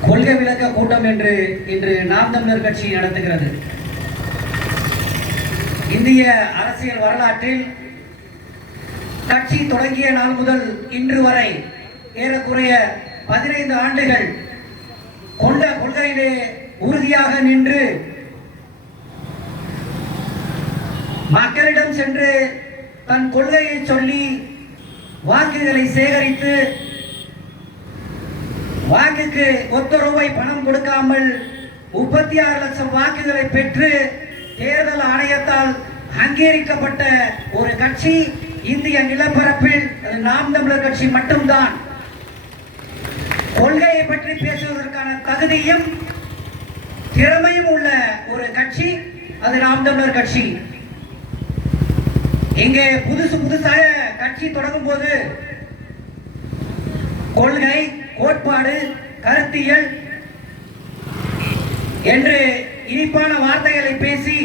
கொள்கை விளக்க கூட்டம் என்று இன்று நாம் தமிழர் கட்சி நடத்துகிறது. இந்திய அரசியல் வரலாற்றில் கட்சி தொடங்கிய நாள் முதல் இன்று வரை ஏறக்குறைய 15 ஆண்டுகள் கொண்ட கொள்கையிலே உறுதியாக நின்று மக்களிடம் சென்று தன் கொள்கையை சொல்லி வாக்குகளை சேகரித்து வாக்குக்கு ₹1 பணம் கொடுக்காமல் 36 லட்சம் வாக்குகளை பெற்று தேர்தல் ஆணையத்தால் அங்கீகரிக்கப்பட்ட ஒரு கட்சி இந்திய நிலப்பரப்பில் அது நாம் தமிழர் கட்சி மட்டும்தான். கொள்கையை பற்றி பேசுவதற்கான தகுதியும் திறமையும் உள்ள ஒரு கட்சி அது நாம் தமிழர் கட்சி. இங்கே புதுசாக கட்சி தொடங்கும் போது கொள்கை, கோட்பாடு, கருத்தியல் என்று இனிப்பான வார்த்தைகளை பேசி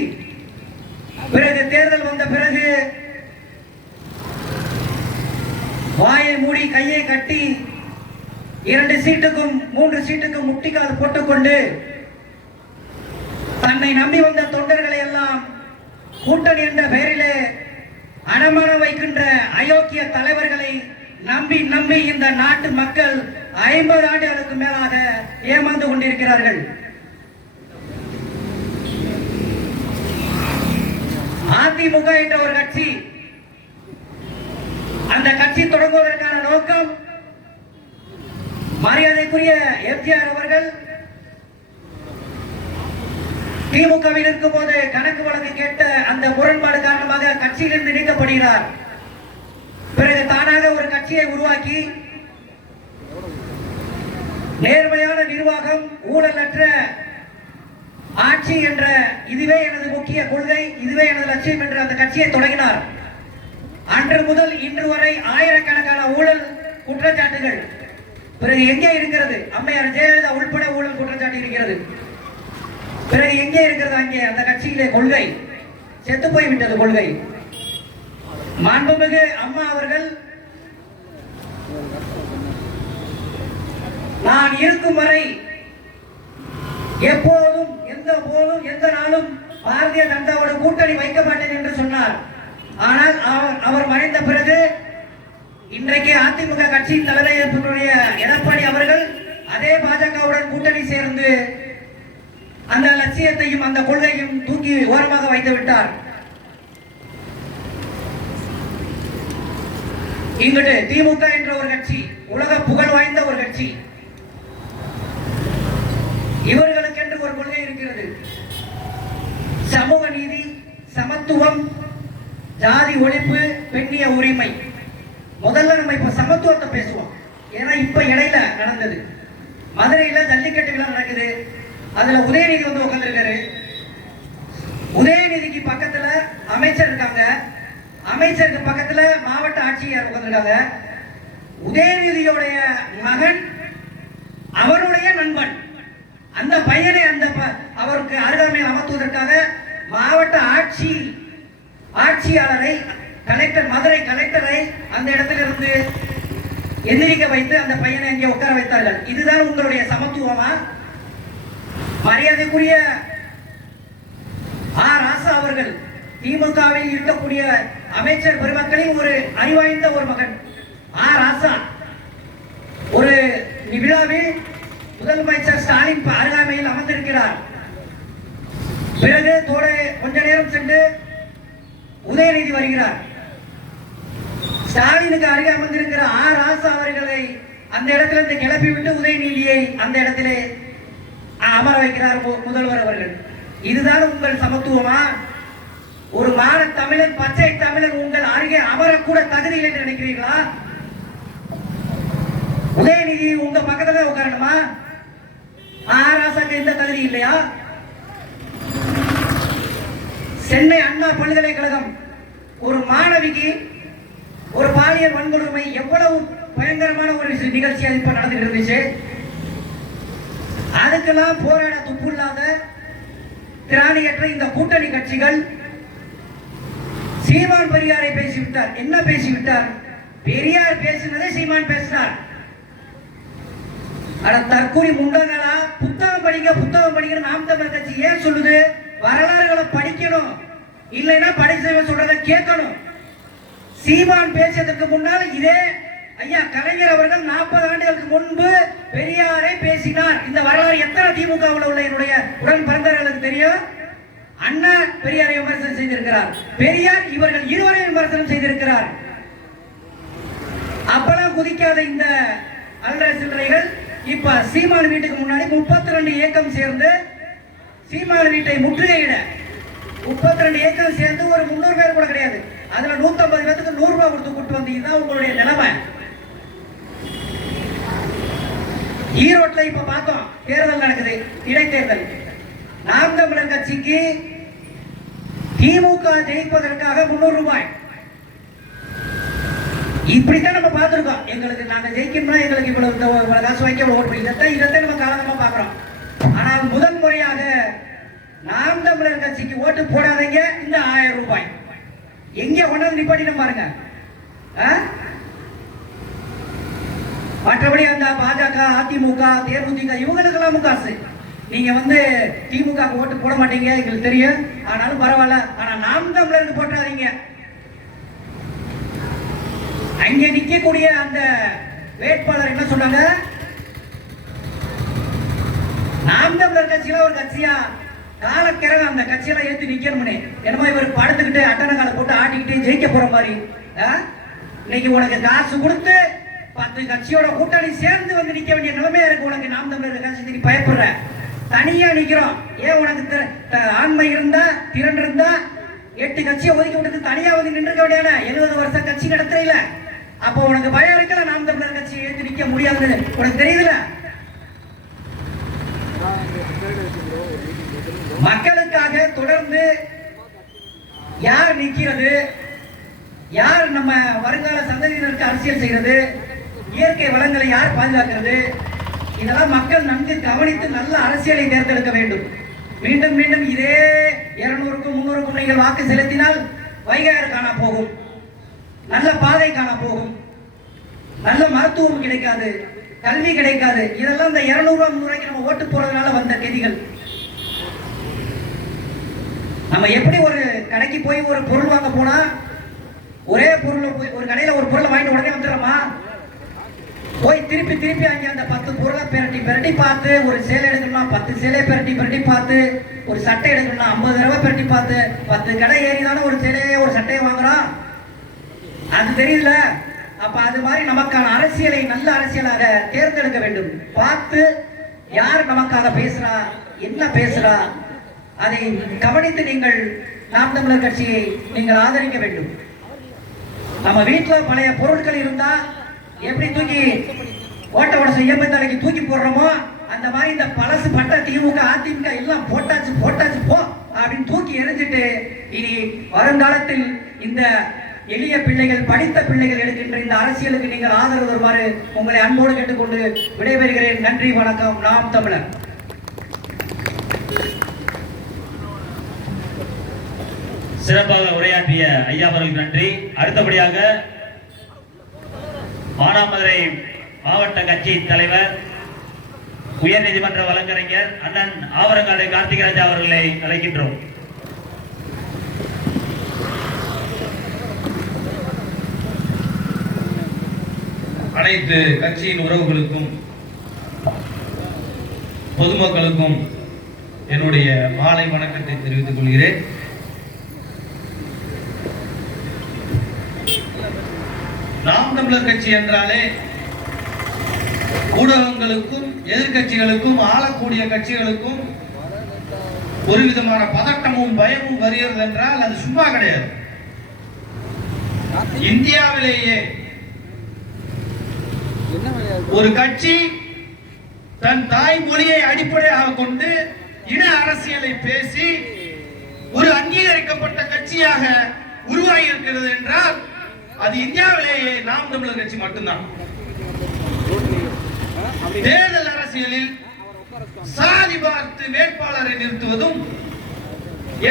பிறகு தேர்தல் வந்த பிறகு வாயை மூடி கையை கட்டி 2 சீட்டுக்கும் 3 சீட்டுக்கும் முட்டிக்கால் போட்டுக்கொண்டு தன்னை நம்பி வந்த தொண்டர்களை எல்லாம் கூட்டணி என்ற பெயரிலே அடமானம் வைக்கின்ற அயோக்கிய தலைவர்களை நம்பி நம்பி இந்த நாட்டு மக்கள் 50 ஆண்டுகளுக்கு மேலாக ஏமாந்து கொண்டிருக்கிறார்கள். அதிமுக என்ற ஒரு கட்சி, அந்த கட்சி தொடங்குவதற்கான நோக்கம் மரியாதைக்குரிய எம்ஜிஆர் அவர்கள் திமுகவில் இருக்கும் போது கணக்கு வழக்கு கேட்ட அந்த முரண்பாடு காரணமாக கட்சியிலிருந்து நீக்கப்படுகிறார். பிறகு தானாக ஒரு கட்சியை உருவாக்கி நேர்மையான நிர்வாகம், ஊழலற்ற ஆட்சி என்ற இதுவே எனது முக்கிய கொள்கை, இதுவே எனது லட்சியம் என்று அந்த கட்சியை தொடங்கினார். அன்று முதல் இன்று வரை ஆயிரக்கணக்கான ஊழல் குற்றச்சாட்டுகள். பிறகு எங்கே இருக்கிறது? அம்மையார் ஜெயலலிதா உள்பட ஊழல் குற்றச்சாட்டு இருக்கிறது. பிறகு எங்கே இருக்கிறது? அங்கே அந்த கட்சியிலே கொள்கை செத்து போய்விட்டது. கொள்கை மாண்புமிகு அம்மா அவர்கள் நான் இருக்கும் வரை எப்போதும் எந்த போதும் எந்த நாளும் பாரதிய ஜனதாவோட கூட்டணி வைக்க மாட்டேன் என்று சொன்னார். ஆனால் அவர் மறைந்த பிறகு இன்றைக்கு அதிமுக கட்சியின் தலைவருடைய எடப்பாடி அவர்கள் அதே பாஜகவுடன் கூட்டணி சேர்ந்து அந்த லட்சியத்தையும் அந்த கொள்கையும் தூக்கி ஓரமாக வைத்து விட்டார். இங்கிட்டு திமுக என்ற ஒரு கட்சி, உலக புகழ் வாய்ந்த ஒரு கட்சி, இவர்களுக்கென்று ஒரு கொள்கை இருக்கிறது. சமூக நீதி, சமத்துவம், ஜாதி ஒழிப்பு, பெண்ணிய உரிமை. முதல்ல நம்ம இப்ப சமத்துவத்தை பேசுவோம். ஏன்னா இப்ப இடையில நடந்தது மதுரையில ஜல்லிக்கட்டு விழா நடக்குது. அதுல உதயநிதி வந்து உட்கார்ந்திருக்காரு. உதயநிதிக்கு பக்கத்துல அமைச்சர் இருக்காங்க, அமைச்சருக்கு பக்கத்துல மாவட்ட ஆட்சியர் உட்கார்ந்திருக்காங்க. உதயநிதியுடைய மகன் அவருடைய நண்பன், அந்த பையனை அவருக்கு அருகாமையில் அமர்த்துவதற்காக மாவட்ட ஆட்சியாளரை கலெக்டர், மதுரை கலெக்டரை அந்த இடத்துல இருந்து எந்திரிக்க வைத்து அந்த பையனை அங்கே உட்கார வைத்தார்கள். இதுதான் உங்களுடைய சமத்துவமா? மரியாதைக்குரிய ராசா அவர்கள் திமுகவில் இருக்கக்கூடிய அமைச்சர் பெருமக்களில் ஒரு அறிவாய்ந்த ஒரு மகன் ராசா ஒரு விழாவில் முதலமைச்சர் ஸ்டாலின் அருகாமையில் அமர்ந்திருக்கிறார். பிறகு கொஞ்ச நேரம் சென்று உதயநிதி வருகிறார். ஸ்டாலினுக்கு அருகே அமர்ந்திருக்கிற ராசா அவர்களை அந்த இடத்துல இருந்து கிளப்பி விட்டு உதயநிதியை அந்த இடத்திலே அமர வைக்கிறார் முதல்வர் அவர்கள். இதுதான் உங்கள் சமத்துவமா? ஒரு மான தமிழன், பச்சை தமிழன் உங்கள் அருகே அமரக்கூட தகுதி இல்லை என்று நினைக்கிறீர்களா? உதயநிதி உங்க பக்கத்துல உட்காரணுமா? ராசாக்கு எந்த தகுதி இல்லையா? சென்னை அண்ணா பல்கலைக்கழகம் ஒரு மாணவிக்கு ஒரு பாலியல் வன்கொடுமை, எவ்வளவு பயங்கரமான ஒரு நிகழ்ச்சி இப்ப நடந்துட்டு இருந்துச்சு. அதுக்கெல்லாம் போராட துப்புள்ளாத திராணியற்ற இந்த கூட்டணி கட்சிகள் சீமான் பெரியாரை பேசிவிட்டார். என்ன பேசிவிட்டார்? பெரியார் பேசினதை சீமான் பேசினார். தற்கூரி முண்டங்களா, புத்தகம் படிக்க நாம் தமிழர் கட்சி ஏன் சொல்லுது? வரலாறுகளை படிக்கணும், இல்லைன்னா படிச்சவன் சொல்றதை கேட்கணும். சீமான் பேசியதற்கு முன்னால் இதே ஐயா கலைஞர் அவர்கள் 40 ஆண்டுகளுக்கு முன்பு பெரியாரை பேசினார். இந்த வரலாறு எத்தனை திமுகவில் உள்ள என்னுடைய உடன் பிறந்தவர்களுக்கு தெரியும். அண்ணா பெரியாரை விமர்சனம் செய்திருக்கிறார், பெரியார் இவர்கள் இருவரை விமர்சனம் செய்திருக்கிறார். அப்பெல்லாம் குதிக்காத இந்த அல்ற சில்லறைகள் இப்ப சீமான் வீட்டுக்கு முன்னாடி 32 இயக்கம் சேர்ந்து சீமான் வீட்டை முற்றுகையிட 32 ஏக்கர் சேர்ந்து ஒரு 300 பேர் கூட கிடையாது. அதுல 150 பேருக்கு 100 ரூபாய் கொடுத்து கூட்டு வந்தீங்க. இதுதான் உங்களுடைய நிலைமை. ஈரோட்ல இப்ப பார்த்தோம், தேர்தல் நடக்குது, இடைத்தேர்தல். நாம் தமிழர் கட்சிக்கு திமுக ஜெயிப்பதற்காக 300 ரூபாய். இப்படித்தான் நம்ம பார்த்திருக்கோம். எங்களுக்கு நாங்க ஜெயிக்கணும்னா எங்களுக்கு இவ்வளவு காசு வைக்க ஓட்டு, இதைத்தான் நம்ம காலமா பாக்குறோம். ஆனால் முதல் முறையாக நாம் தமிழர் கட்சிக்கு ஓட்டு போடாதீங்க, இந்த 1000 ரூபாய் எங்க கொண்டாந்து நிப்பாட்டின பாருங்க. மற்றபடி அந்த பாஜக, அதிமுக, தேமுதிக இவங்களுக்கெல்லாம் காசு. நீங்க திமுக ஓட்டு போட மாட்டீங்க, எங்களுக்கு தெரியும். ஆனாலும் பரவாயில்ல. ஆனா நாம் தமிழருக்கு போட்டாதீங்க. அங்கே நிக்கக்கூடிய அந்த வேட்பாளர் என்ன சொன்னாங்க? நாம் தமிழர் கட்சியில ஒரு கட்சியா காலக்கிழமை அந்த கட்சியெல்லாம் ஏற்றி நிக்கணும்னே, என்னமோ இவர் படுத்துக்கிட்டு அட்டனை காலை போட்டு ஆட்டிக்கிட்டு ஜெயிக்க போற மாதிரி. இன்னைக்கு உனக்கு காசு கொடுத்து 10 கட்சியோட கூட்டணி சேர்ந்து நிக்க வேண்டிய நிலைமையா இருக்கு உனக்கு. நாம் தமிழர் கட்சி நீ பயப்படுற, தனியா நிக்கிறோம். ஏன் உனக்கு ஆண்மை இருந்தா, திறன் இருந்தா 8 கட்சியை ஒதுக்கி விட்டு தனியா நின்றுக்க வேண்டியன. 70 வருஷம் கட்சி நடத்துறீல, அப்ப உனக்கு பயம் இருக்கல. நாம் தமிழர் கட்சியை ஏற்றி நிக்க முடியாதுன்னு உனக்கு தெரியுதுல. மக்களுக்காக தொடர்ந்து யார் நிக்கிறது, யார் நம்ம வருங்கால சந்ததியினருக்கு அரசியல் செய்கிறது, இயற்கை வளங்களை யார் பாதுகாக்கிறது, இதெல்லாம் மக்கள் நன்கு கவனித்து நல்ல அரசியலை தேர்ந்தெடுக்க வேண்டும். மீண்டும் மீண்டும் இதே 200க்கும் 300க்கும் நீங்கள் வாக்கு செலுத்தினால் வைகையாறு காண போகும், நல்ல பாதை காண போகும், நல்ல மருத்துவம் கிடைக்காது, கல்வி கிடைக்காது. இதெல்லாம் இந்த 200 ரூபாய் 300 ரூபாய்க்கு நம்ம ஓட்டு போறதுனால வந்த கெதிகள். நம்ம எப்படி ஒரு கடைக்கு போய் ஒரு பொருள் வாங்க போனா ஒரே பொருள் போய் ஒரு கடையில ஒரு பொருளை வாங்கிட்டு உடனே வந்துடுறோமா? போய் திருப்பி திருப்பி அங்கே அந்த 10 பொருளை பெரட்டி பார்த்து, ஒரு சேலை எடுக்கணும்னா 10 சேலையை பெரட்டி பார்த்து, ஒரு சட்டை எடுக்கணும்னா 50 தடவை பெரட்டி பார்த்து 10 கடை ஏறி தானே ஒரு சேலையை ஒரு சட்டையை வாங்குறோம். அது தெரியல. அப்ப அது மாதிரி நமக்கான அரசியலை நல்ல அரசியலாக தேர்ந்தெடுக்க வேண்டும். பார்த்து யார் நமக்காக பேசுறா, என்ன பேசுறா, அதை கவனித்து நீங்கள் நாம் தமிழர் கட்சியை நீங்கள் ஆதரிக்க வேண்டும். நம்ம வீட்டில் பழைய பொருட்கள் இருந்தா எப்படி தூக்கி ஓட்ட உடச இயம்பத்தலைக்கு தூக்கி போடுறோமோ அந்த மாதிரி இந்த பழசு பட்ட திமுக, அதிமுக எல்லாம் போட்டாச்சு போ அப்படின்னு தூக்கி எரிஞ்சிட்டு இனி வருங்காலத்தில் இந்த எளிய பிள்ளைகள், படித்த பிள்ளைகள் எடுக்கின்ற இந்த அரசியலுக்கு நீங்கள் ஆதரவு வருமாறு உங்களை அன்போடு கேட்டுக்கொண்டு விடைபெறுகிறேன். நன்றி, வணக்கம். நாம் தமிழர். சிறப்பாக உரையாற்றிய ஐயா அவர்களுக்கு நன்றி. அடுத்தபடியாக மானாமதுரை மாவட்ட கட்சி தலைவர், உயர்நீதிமன்ற வழக்கறிஞர் அண்ணன் ஆவரங்காடு கார்த்திகராஜா அவர்களை அழைக்கின்றோம். அனைத்து கட்சியின் உறவுகளுக்கும் பொதுமக்களுக்கும் என்னுடைய மாலை வணக்கத்தை தெரிவித்துக் கொள்கிறேன். நாம் தமிழர் கட்சி என்றாலே ஊடகங்களுக்கும் எதிர்கட்சிகளுக்கும் ஆளக்கூடிய கட்சிகளுக்கும் ஒரு விதமான பதட்டமும் பயமும் வருகிறது என்றால் அது சும்மா கிடையாது. இந்தியாவிலேயே ஒரு கட்சி தன் தாய்மொழியை அடிப்படையாக கொண்டு இன அரசியலை பேசி ஒரு அங்கீகரிக்கப்பட்ட கட்சியாக உருவாகி இருக்கிறது என்றால் அது இந்தியாவிலேயே நாம் தமிழர் கட்சி மட்டும்தான். தேர்தல் அரசியலில் சாதி பார்த்து வேட்பாளரை நிறுத்துவதும்,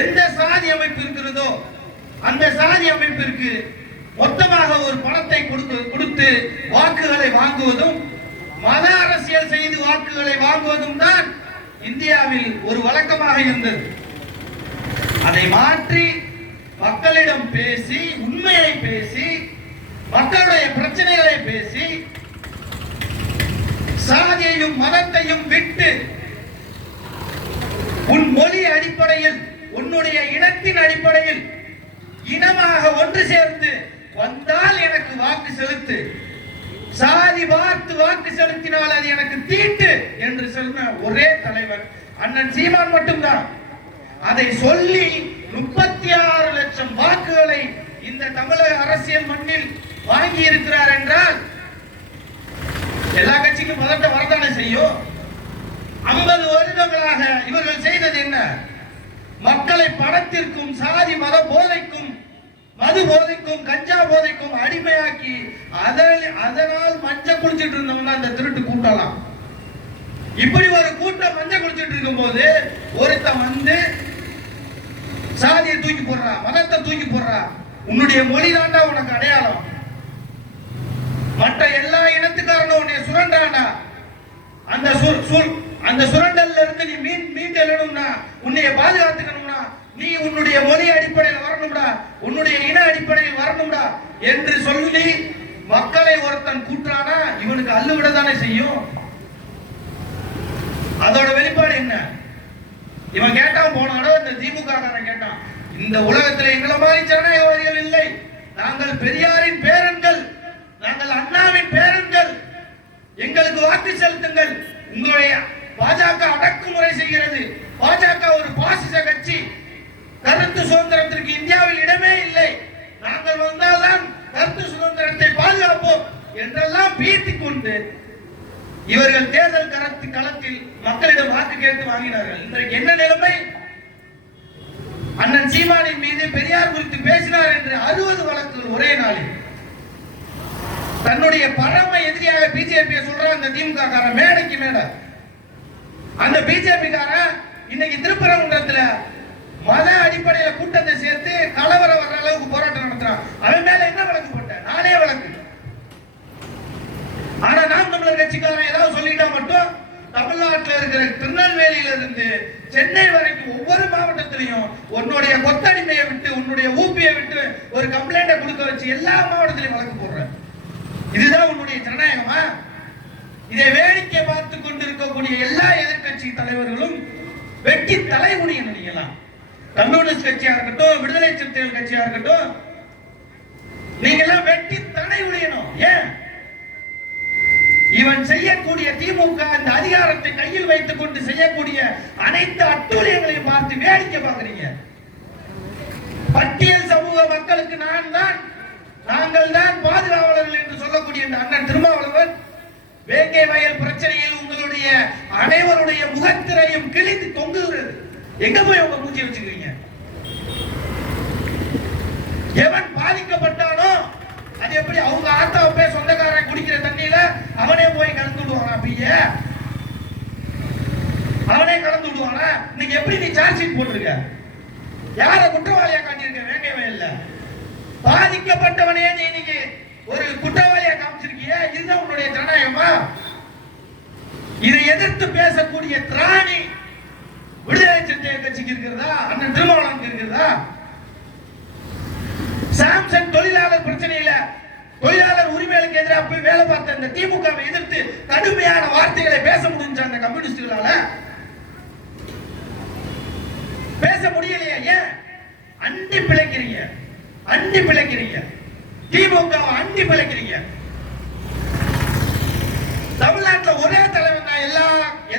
எந்த சாதி அமைப்பு இருக்கிறதோ அந்த சாதி அமைப்பிற்கு மொத்தமாக ஒரு பணத்தை கொடுத்து வாக்குகளை வாங்குவதும், மத அரசியல் செய்து வாக்குகளை வாங்குவதும் தான் இந்தியாவில் ஒரு வழக்கமாக இருந்தது. அதை மாற்றி மக்களிடம் பேசி, உண்மையை பேசி, மக்களுடைய பிரச்சனைகளை பேசி, சாதியையும் மதத்தையும் விட்டு உன் மொழி அடிப்படையில், உன்னுடைய இனத்தின் அடிப்படையில் இனமாக ஒன்று சேர்ந்து வந்தால் எனக்கு வாக்கு செலுத்து, சாதி பார்த்து வாக்கு செலுத்தினால் அது எனக்கு தீட்டு என்று சொன்ன ஒரே தலைவர் அண்ணன் சீமான் மட்டும்தான். அதை சொல்லி 36 லட்சம் வாக்குகளை இந்த தமிழக அரசியல் மண்ணில் வாங்கி இருக்கிறார் என்றால் எல்லா கட்சிக்கும் பதட்டம் வரதானே செய்யும். 50 வருடங்களாக இவர்கள் செய்தது என்ன? மக்களை பணத்திற்கும் சாதி மத போதைக்கும் மது போதைக்கும் கஞ்சா போதைக்கும் அடிமையாக்கி அதனால் மஞ்சள் குடிச்சிட்டு இருந்தவங்க அந்த திருட்டு கூட்டலாம். இப்படி ஒரு கூட்டம் மஞ்சள் குடிச்சிட்டு இருக்கும் போது ஒருத்தன் வந்து சாதியை தூக்கி போடுறா, மதத்தை தூக்கி போடுறா. உன்னுடைய மொழி தாண்டா உனக்கு அடையாளம். மற்ற எல்லா இனத்துக்காரனும் உன்னை சுரண்டானா அந்த சுரண்டல்ல இருந்து நீ மீண்டு எழணும்னா, உன்னைய பாதுகாத்துக்கணும்னா நீ உன்னுடைய மொழி அடிப்படையில் வரணும்டா, உன்னுடைய இன அடிப்படையில் வரணும்டா என்று சொல்லி மக்களை ஒருத்தன் கூற்றானா இவனுக்கு அள்ளுவிட தானே செய்யும். அதோட வெளிப்பாடு என்ன? இவன் கேட்டான், போன தடவை இந்த திமுக காரன் கேட்டான், இந்த உலகத்தில் எங்களை மாதிரி ஜனநாயகவாதிகள் இல்லை, நாங்கள் பெரியாரின் பேரன்கள், நாங்கள் அண்ணாவின் பேரன்கள், எங்களுக்கு வாக்கு செலுத்துங்கள். உங்களுடைய பாஜக அடக்குமுறை செய்கிறது, பாஜக ஒரு பாசிச கட்சி, கருத்து சுதந்திரத்திற்கு இந்தியாவில் இடமே இல்லை, நாங்கள் வந்தால்தான் கருத்து சுதந்திரத்தை பாதுகாப்போம் என்றெல்லாம் பீத்திக் கொண்டு இவர்கள் தேர்தல் களத்தில் மக்களிடம் வாக்கு கேட்டு வாங்கினார்கள். இன்றைக்கு என்ன நிலைமை? அண்ணன் சீமானின் மீது பெரியார் குறித்து பேசினார் என்று 60 வழக்குகள் ஒரே நாளில். தன்னுடைய பரம எதிரியாக பிஜேபி சொல்ற அந்த திமுக காரன் மேடைக்கு மேல அந்த பிஜேபி காரன் இன்னைக்கு திருப்பரங்குன்றத்துல மத அடிப்படையில கூட்டத்தை சேர்த்து கலவரம் வர்ற அளவுக்கு போராட்டம் நடத்துறான். அவன் மேல என்ன வழக்கு போட்ட? 4 வழக்கு. ஆனா நாம் தமிழர் கட்சிக்காரன் ஏதாவது சொல்லிட்டா மட்டும் தமிழ்நாட்டில் இருக்கிற திருநெல்வேலியில இருந்து சென்னை வரைக்கும் ஒவ்வொரு மாவட்டத்திலையும் உன்னுடைய கொத்தடிமையை விட்டு உன்னுடைய ஊப்பியை விட்டு ஒரு கம்ப்ளைண்ட கொடுக்க வச்சு எல்லா மாவட்டத்திலையும் வழக்கு போடுற. இதுதான் உன்னுடைய ஜனநாயகமா? இதை வேடிக்கை பார்த்து கொண்டிருக்கக்கூடிய எல்லா எதிர்கட்சி தலைவர்களும் வெட்டி தலைமுடியும் நினைக்கலாம். கம்யூனிஸ்ட் கட்சியா இருக்கட்டும், விடுதலை சிறுத்தைகள் கட்சியா இருக்கட்டும், நீங்க எல்லாம் வெட்டி தடை உடையணும். ஏன்? இவன் செய்யக்கூடிய திமுக இந்த அதிகாரத்தை கையில் வைத்துக் கொண்டு செய்யக்கூடிய அனைத்து அட்டூழியங்களையும் பார்த்து வேடிக்கை பார்க்கிறீங்க. பட்டியல் சமூக மக்களுக்கு நாங்கள் தான் பாதுகாவலர்கள் என்று சொல்லக்கூடிய இந்த அண்ணன் திருமாவளவன் வேங்கை வயல் பிரச்சனையில் உங்களுடைய அனைவருடைய முகத்திரையும் கிழித்து தொங்குகிறது. எங்க போய் உங்க மூஞ்சி வச்சுக்கிறீங்க? எவன் பாதிக்கப்பட்டானோ அது எப்படி அவங்க ஆத்தாவை போய் சொந்தக்காரன் குடிக்கிற தண்ணியில அவனே போய் கலந்து விடுவானா? பைய அவனே கலந்து விடுவானா? இன்னைக்கு எப்படி நீ சார்ஜ் ஷீட் போட்டிருக்க? யார குற்றவாளியா காட்டியிருக்க? வேங்கை வயல்ல பாதிக்கப்பட்டவனே நீ இன்னைக்கு ஒரு குற்றவாளியா காமிச்சிருக்கிய. இதுதான் உன்னுடைய ஜனநாயகமா? இதை எதிர்த்து பேசக்கூடிய திராணி விடுதலை சிறுத்தைகள் கட்சிக்கு இருக்கிறதா? அண்ணன் திருமாவளவனுக்கு இருக்கிறதா? சாம்சங் தொழிலாளர் பிரச்சனையில தொழிலாளர் உரிமைகளுக்கு எதிராக போய் வேலை பார்த்த இந்த திமுகவை எதிர்த்து கடுமையான வார்த்தைகளை பேச முடிஞ்ச அந்த கம்யூனிஸ்டுகளால பேச முடியலையா? ஏன்? அண்டி பிழைக்கிறீங்க, அண்டி பிழைக்கிறீங்க, திமுக அண்டி பிழைக்கிறீங்க. தமிழ்நாட்டில் ஒரே தலைவன் தான்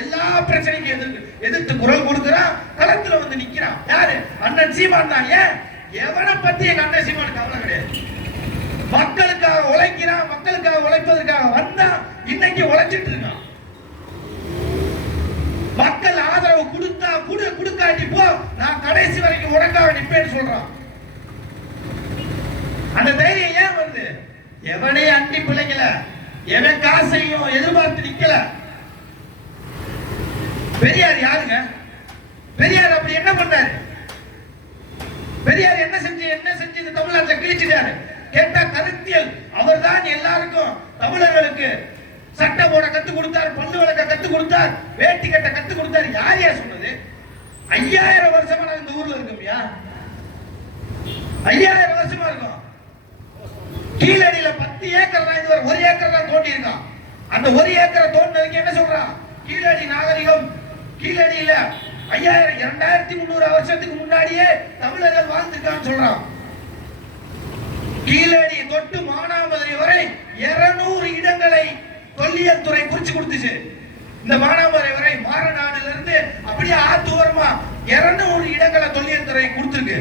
எல்லா பிரச்சனைக்கும் எதிர்த்து குரல் கொடுக்கிறான், களத்துல வந்து நிக்கிறான். யாரு? அண்ணன் சீமான் தான். ஏன்? எவனை பத்தி எங்க அண்ணன் சீமானுக்கு கவலை கிடையாது. மக்களுக்காக உழைக்கிறான், மக்களுக்காக உழைப்பதற்காக வந்தா இன்னைக்கு உழைச்சிட்டு இருக்கான். மக்கள் ஆதரவு கொடுத்தா கொடுக்காட்டி போ, நான் கடைசி வரைக்கும் உனக்காக நிப்பேன்னு சொல்றான். அந்த தைரியம் ஏன் வருது? எவனே அண்டி பிழைக்கல, எவன் காசையும் எதிர்பார்த்து நிக்கல. பெரியார் யாருங்க? பெரியார் அப்படி என்ன பண்ணாரு? பெரியார் என்ன செஞ்சு இந்த தமிழ்நாட்டில் கிழிச்சிட்டாரு? கேட்டா கருத்தியல். அவர் தான் எல்லாருக்கும் தமிழர்களுக்கு சட்டை போட கத்து கொடுத்தார், பல்லு வளர்க்க கத்து கொடுத்தார், வேட்டி கட்ட கத்து கொடுத்தார். யார் சொன்னது? 5000 வருஷமா நான் இந்த ஊர்ல இருக்கோம்யா. 5000 வருஷமா இருக்கும். கீழடியில 10 ஏக்கர் தான், இதுவரை 1 ஏக்கர் தான் தோண்டி இருக்கான். அந்த 1 ஏக்கரை தோண்டினதுக்கு என்ன சொல்றான்? கீழடி நாகரிகம். கீழடியில 2300 வருஷத்துக்கு முன்னாடியே தமிழர்கள் வாழ்ந்துட்டான்னு சொல்றான். கீழடி தொட்டு மானாமதுரை வரை 200 இடங்களை தொல்லியல் துறை குறிச்சு கொடுத்துச்சு. இந்த மானாமதுரை வரை மாரநாடுல இருந்து அப்படியே ஆத்தூரமா 200 இடங்களை தொல்லியல் துறை ஆலோசனை கொடுத்திருக்கு.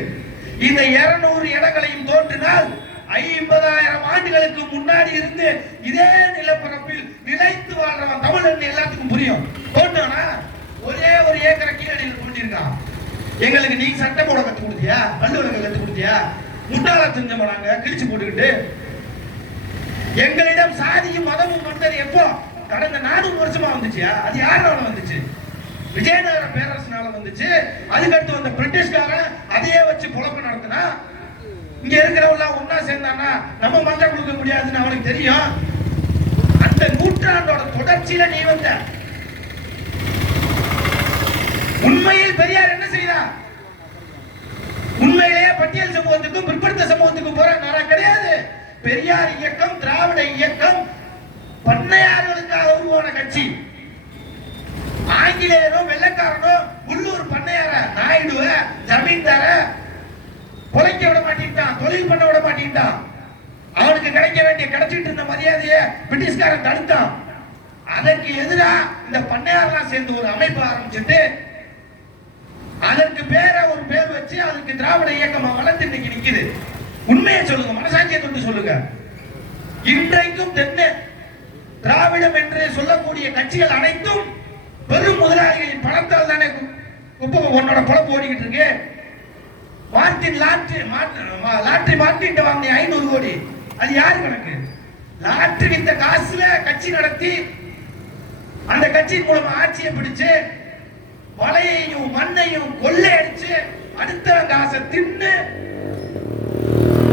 இந்த 200 இடங்களையும் தோன்றினால் 50,000 ஆண்டுகளுக்கு முன்னாடி இருந்து இதே நிலப்பரப்பில் நிலைத்து வாழ்றவன் தமிழன் எல்லாத்துக்கும் புரியும். தோன்றானா ஒரே ஒரு ஏக்கரை கீழடியில் தோண்டியிருக்கான். எங்களுக்கு நீ சட்டை போட கத்து கொடுத்தியா, பல்லு விளக்க கத்து கொடுத்தியா, முட்டாளா திஞ்சமா நாங்க கிழிச்சு போட்டுக்கிட்டு. எங்களிடம் சாதியும் மதமும் வந்தது எப்போ? கடந்த 400 வருஷமா வந்துச்சியா? அது யாரால வந்துச்சு? விஜயநகர பேரரசனால வந்துச்சு. அதுக்கடுத்து வந்த பிரிட்டிஷ்காரன் அதையே வச்சு பொழப்பு நடத்தினா. இங்க இருக்கிறவங்க ஒன்னா சேர்ந்தானா நம்ம மஞ்சள் கொடுக்க முடியாதுன்னு அவனுக்கு தெரியும். அந்த நூற்றாண்டோட தொடர்ச்சியில நீ வந்த. உண்மையில் பெரியார் என்ன செய்தார்? உண்மையிலேயே பட்டியல் சமூகத்துக்கும் பிற்படுத்த சமூகத்துக்கும் போற நாடா கிடையாது. பெரியார் இயக்கம் திராவிட இயக்கம் பண்ணையார்களுக்காக உருவான கட்சி. ஆங்கிலேயரோ வெள்ளக்காரனோ உள்ளூர் பண்ணையார நாயுடுவ ஜமீன்தார பொழைக்க விட மாட்டேன்ட்டான், தொழில் பண்ண விட மாட்டேன்ட்டான். அவனுக்கு கிடைக்க வேண்டிய கிடைச்சிட்டு இருந்த மரியாதையை பிரிட்டிஷ்காரன் தடுத்தான். அதற்கு எதிராக இந்த பண்ணையாரெல்லாம் சேர்ந்து ஒரு அமைப்பு ஆரம்பிச்சுட்டு அதற்கு ஒரு பேர் வச்சு அதுக்கு திராவிட இயக்கமா வளர்ந்து இன்னைக்கு நிக்குது. உண்மையை சொல்லுங்க, மனசாட்சியை தொட்டு சொல்லுங்க. இன்றைக்கும் தென்ன திராவிடம் என்று சொல்லக்கூடிய கட்சிகள் அனைத்தும் பெரும் முதலாளிகளின் பணத்தால் தானே உன்னோட பொழப்பு ஓடிக்கிட்டு இருக்கு. லாட்டரி மார்ட்டின் வாங்கின 500 கோடி அது யாரு கணக்கு? லாட்டரி வித்த காசுல கட்சி நடத்தி அந்த கட்சியின் மூலமா ஆட்சியை பிடிச்சு வலையையும் மண்ணையும் கொள்ளையடிச்சு அடுத்த காசை தின்னு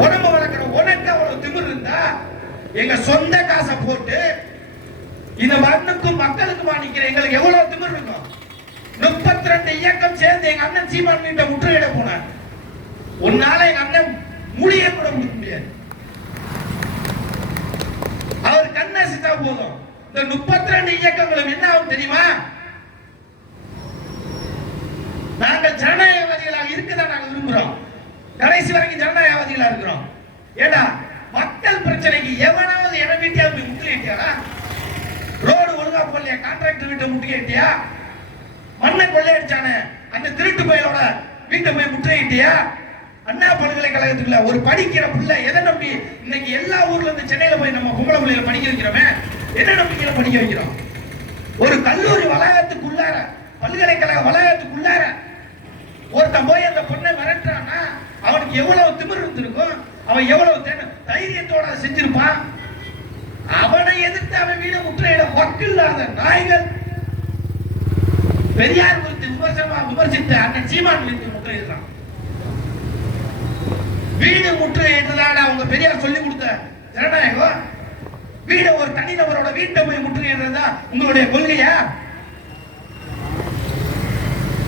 உடம்பு வளர்க்கிற உனக்கு அவ்வளவு திமிர் இருந்தா எங்க சொந்த காசை போட்டு இந்த மண்ணுக்கும் மக்களுக்குமா நிக்கிற எங்களுக்கு எவ்வளவு திமிர் இருக்கும்? 32 இயக்கம் சேர்ந்து எங்க அண்ணன் சீமான் வீட்டை முற்றுகையிட போனார். உன்னால எங்க அண்ணன் மூலிகை கூட கொடுக்க முடியாது. அவர் கண்ணசித்தா போதும். இந்த 32 இயக்கங்களும் என்ன ஆகும் தெரியுமா? நாங்கள் ஜனநாயகவாதிகளாக இருக்கதான் நாங்கள் விரும்புறோம். கடைசி வரைக்கும் ஜனநாயகவாதிகளா இருக்கிறோம். ஏடா மக்கள் பிரச்சனைக்கு எவனாவது என வீட்டியா போய் முற்றுகையிட்டியா? ரோடு ஒழுங்கா போடலையா? கான்ட்ராக்டர் வீட்டை முற்றுகையிட்டியா? மண்ணை கொள்ளையடிச்சானே அந்த திருட்டு பையனோட வீட்டை போய் முற்றுகையிட்டியா? அண்ணா பல்கலைக்கழகத்துக்குள்ள ஒரு படிக்கிற பிள்ளை எதை நம்பி இன்னைக்கு எல்லா ஊர்ல இருந்து சென்னையில போய் நம்ம பொம்பளை பிள்ளைகளை படிக்க வைக்கிறோமே, என்ன நம்பிக்கையில படிக்க வைக்கிறோம்? ஒரு கல்லூரி வளாகத்துக்குள்ளார பல்கலைக்கழக வளாகத்துக்குள்ளார ஒருத்தன் போய் அந்த பொண்ணை மிரட்டுறான்னா அவனுக்கு எவ்வளவு திமிர் இருந்திருக்கும், அவன் எவ்வளவு தைரியத்தோட செஞ்சிருப்பான். அவனை எதிர்த்து அவன் வீடு முற்றுகையிட வக்கில்லாத நாய்கள் பெரியார் குறித்து விமர்சித்த அண்ணன் சீமான் வீட்டு முற்றுகையிடுறான். வீடு முற்றுகையிட்டதான அவங்க பெரியார் சொல்லி கொடுத்த ஜனநாயகம். வீட ஒரு தனிநபரோட வீட்டை போய் முற்றுகையிடுறதா உங்களுடைய கொள்கையா?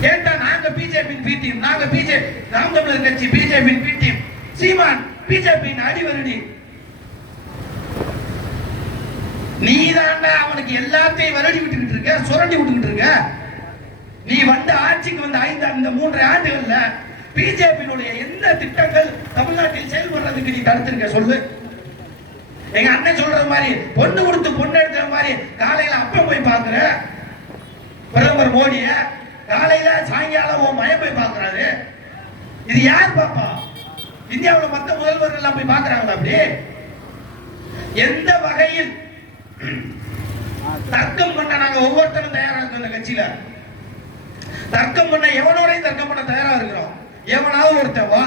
கேட்டா நாங்க பிஜேபி பி டீம், நாங்க பிஜேபி நாம் தமிழர் கட்சி பிஜேபி பி டீம், சீமான் பிஜேபி அடிவருடி. நீதாண்டா அவனுக்கு எல்லாத்தையும் வருடி விட்டுக்கிட்டு இருக்க, சுரண்டி விட்டுக்கிட்டு இருக்க. நீ வந்த ஆட்சிக்கு வந்த 3 ஆண்டுகள்ல பிஜேபியினுடைய எந்த திட்டங்கள் தமிழ்நாட்டில் செயல்படுறதுக்கு நீ தடுத்திருக்க சொல்லு. எங்க அண்ணன் சொல்றது மாதிரி பொண்ணு கொடுத்து பொண்ணு எடுக்கிற மாதிரி காலையில அப்ப போய் பாக்குற பிரதமர் மோடிய, காலையில சாயங்காலம் உன் மயம் போய் பாக்குறாரு. இது யார் பாப்பா? இந்தியாவுல மத்த முதல்வர்கள் எல்லாம் போய் பாக்குறாங்களா? அப்படி எந்த வகையில் தர்க்கம் பண்ண நாங்க ஒவ்வொருத்தரும் தயாரா இருக்கோம். இந்த கட்சியில தர்க்கம் பண்ண எவனோடையும் தர்க்கம் பண்ண தயாரா இருக்கிறோம். எவனாவது ஒருத்தன் வா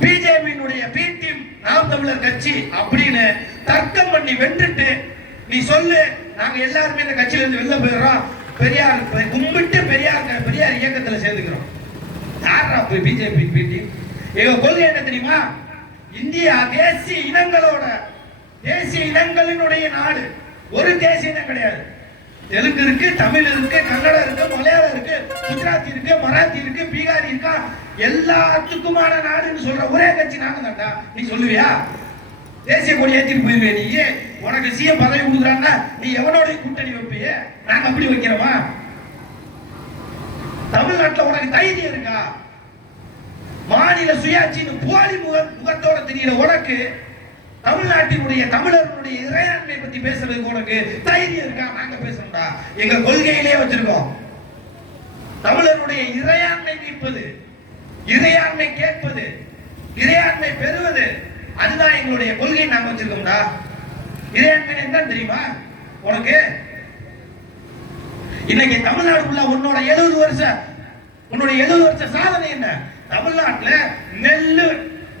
பிஜேபியினுடைய பி டீம் நாம் தமிழர் கட்சி அப்படின்னு தர்க்கம் பண்ணி வென்றுட்டு நீ சொல்லு, நாங்க எல்லாருமே இந்த கட்சியில இருந்து வெளில போயிடுறோம், பெரியார் கும்பிட்டு பெரியார் இயக்கத்துல சேர்ந்துக்கிறோம். யாரா போய் பிஜேபி பி டீம்? எங்க கொள்கை என்ன தெரியுமா? இந்தியா தேசிய இனங்களினுடைய நாடு. ஒரு தேசிய இனம் கிடையாது. தெலுங்கு இருக்கு, தமிழ் இருக்கு, கன்னடம் இருக்கு, மலையாளம் இருக்கு, குஜராத்தி இருக்கு, மராத்தி இருக்கு, பீகாரி இருக்கா, எல்லாத்துக்குமான நாடுன்னு சொல்ற ஒரே கட்சி நாங்க தான்டா. நீ சொல்லுவியா? தேசிய கொடி ஏற்றிட்டு போயிருவே நீ? உனக்கு சிஎம் பதவி கொடுக்குறான்னா நீ எவனோட கூட்டணி வைப்பிய? நாங்க அப்படி வைக்கிறோமா? தமிழ்நாட்டில் உனக்கு தைரியம் இருக்கா? மாநில சுயாட்சின்னு போலி முகத்தோட தெரியல உனக்கு. தமிழ்நாட்டினுடைய தமிழர்களுடைய இறையாண்மை பத்தி பேசுறதுக்கு உனக்கு தைரியம் இருக்கா? நாங்க பேசணும்டா. எங்க கொள்கையிலே வச்சிருக்கோம் தமிழருடைய இறையாண்மை மீட்பது, இறையாண்மை கேட்பது, இறையாண்மை பெறுவது, அதுதான் எங்களுடைய கொள்கை. நாங்க வச்சிருக்கோம்டா. இறையாண்மை என்ன தெரியுமா உனக்கு? இன்னைக்கு தமிழ்நாடுக்குள்ள உன்னோட 70 வருஷ சாதனை என்ன? தமிழ்நாட்டுல நெல்லு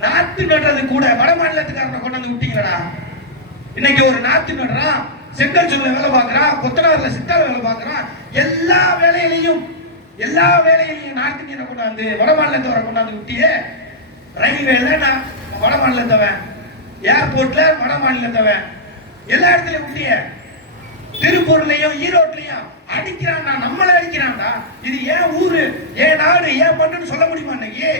நாத்து நடுறது கூட வட மாநிலத்துக்காரனை கொண்டாந்து விட்டீங்களா? இன்னைக்கு ஒரு நாத்து நடுறான், செங்கல் சூழல வேலை பார்க்கறான், கொத்தனார்ல சித்தால வேலை பார்க்கறான், எல்லா வேலையிலையும் நார்த் இந்தியனை கொண்டாந்து வட மாநிலத்தவரை கொண்டாந்து விட்டியே. ரயில்வேல நான் வட மாநிலத்தவன், ஏர்போர்ட்ல வட மாநிலத்தவன், எல்லா இடத்துலயும் விட்டிய. திருப்பூர்லயும் ஈரோட்லயும் அடிக்கிறான்டா, நம்மள அடிக்கிறான்டா. இது ஏன் ஊரு, ஏன் நாடு, ஏன் பண்ணுன்னு சொல்ல முடியுமா? இன்னைக்கு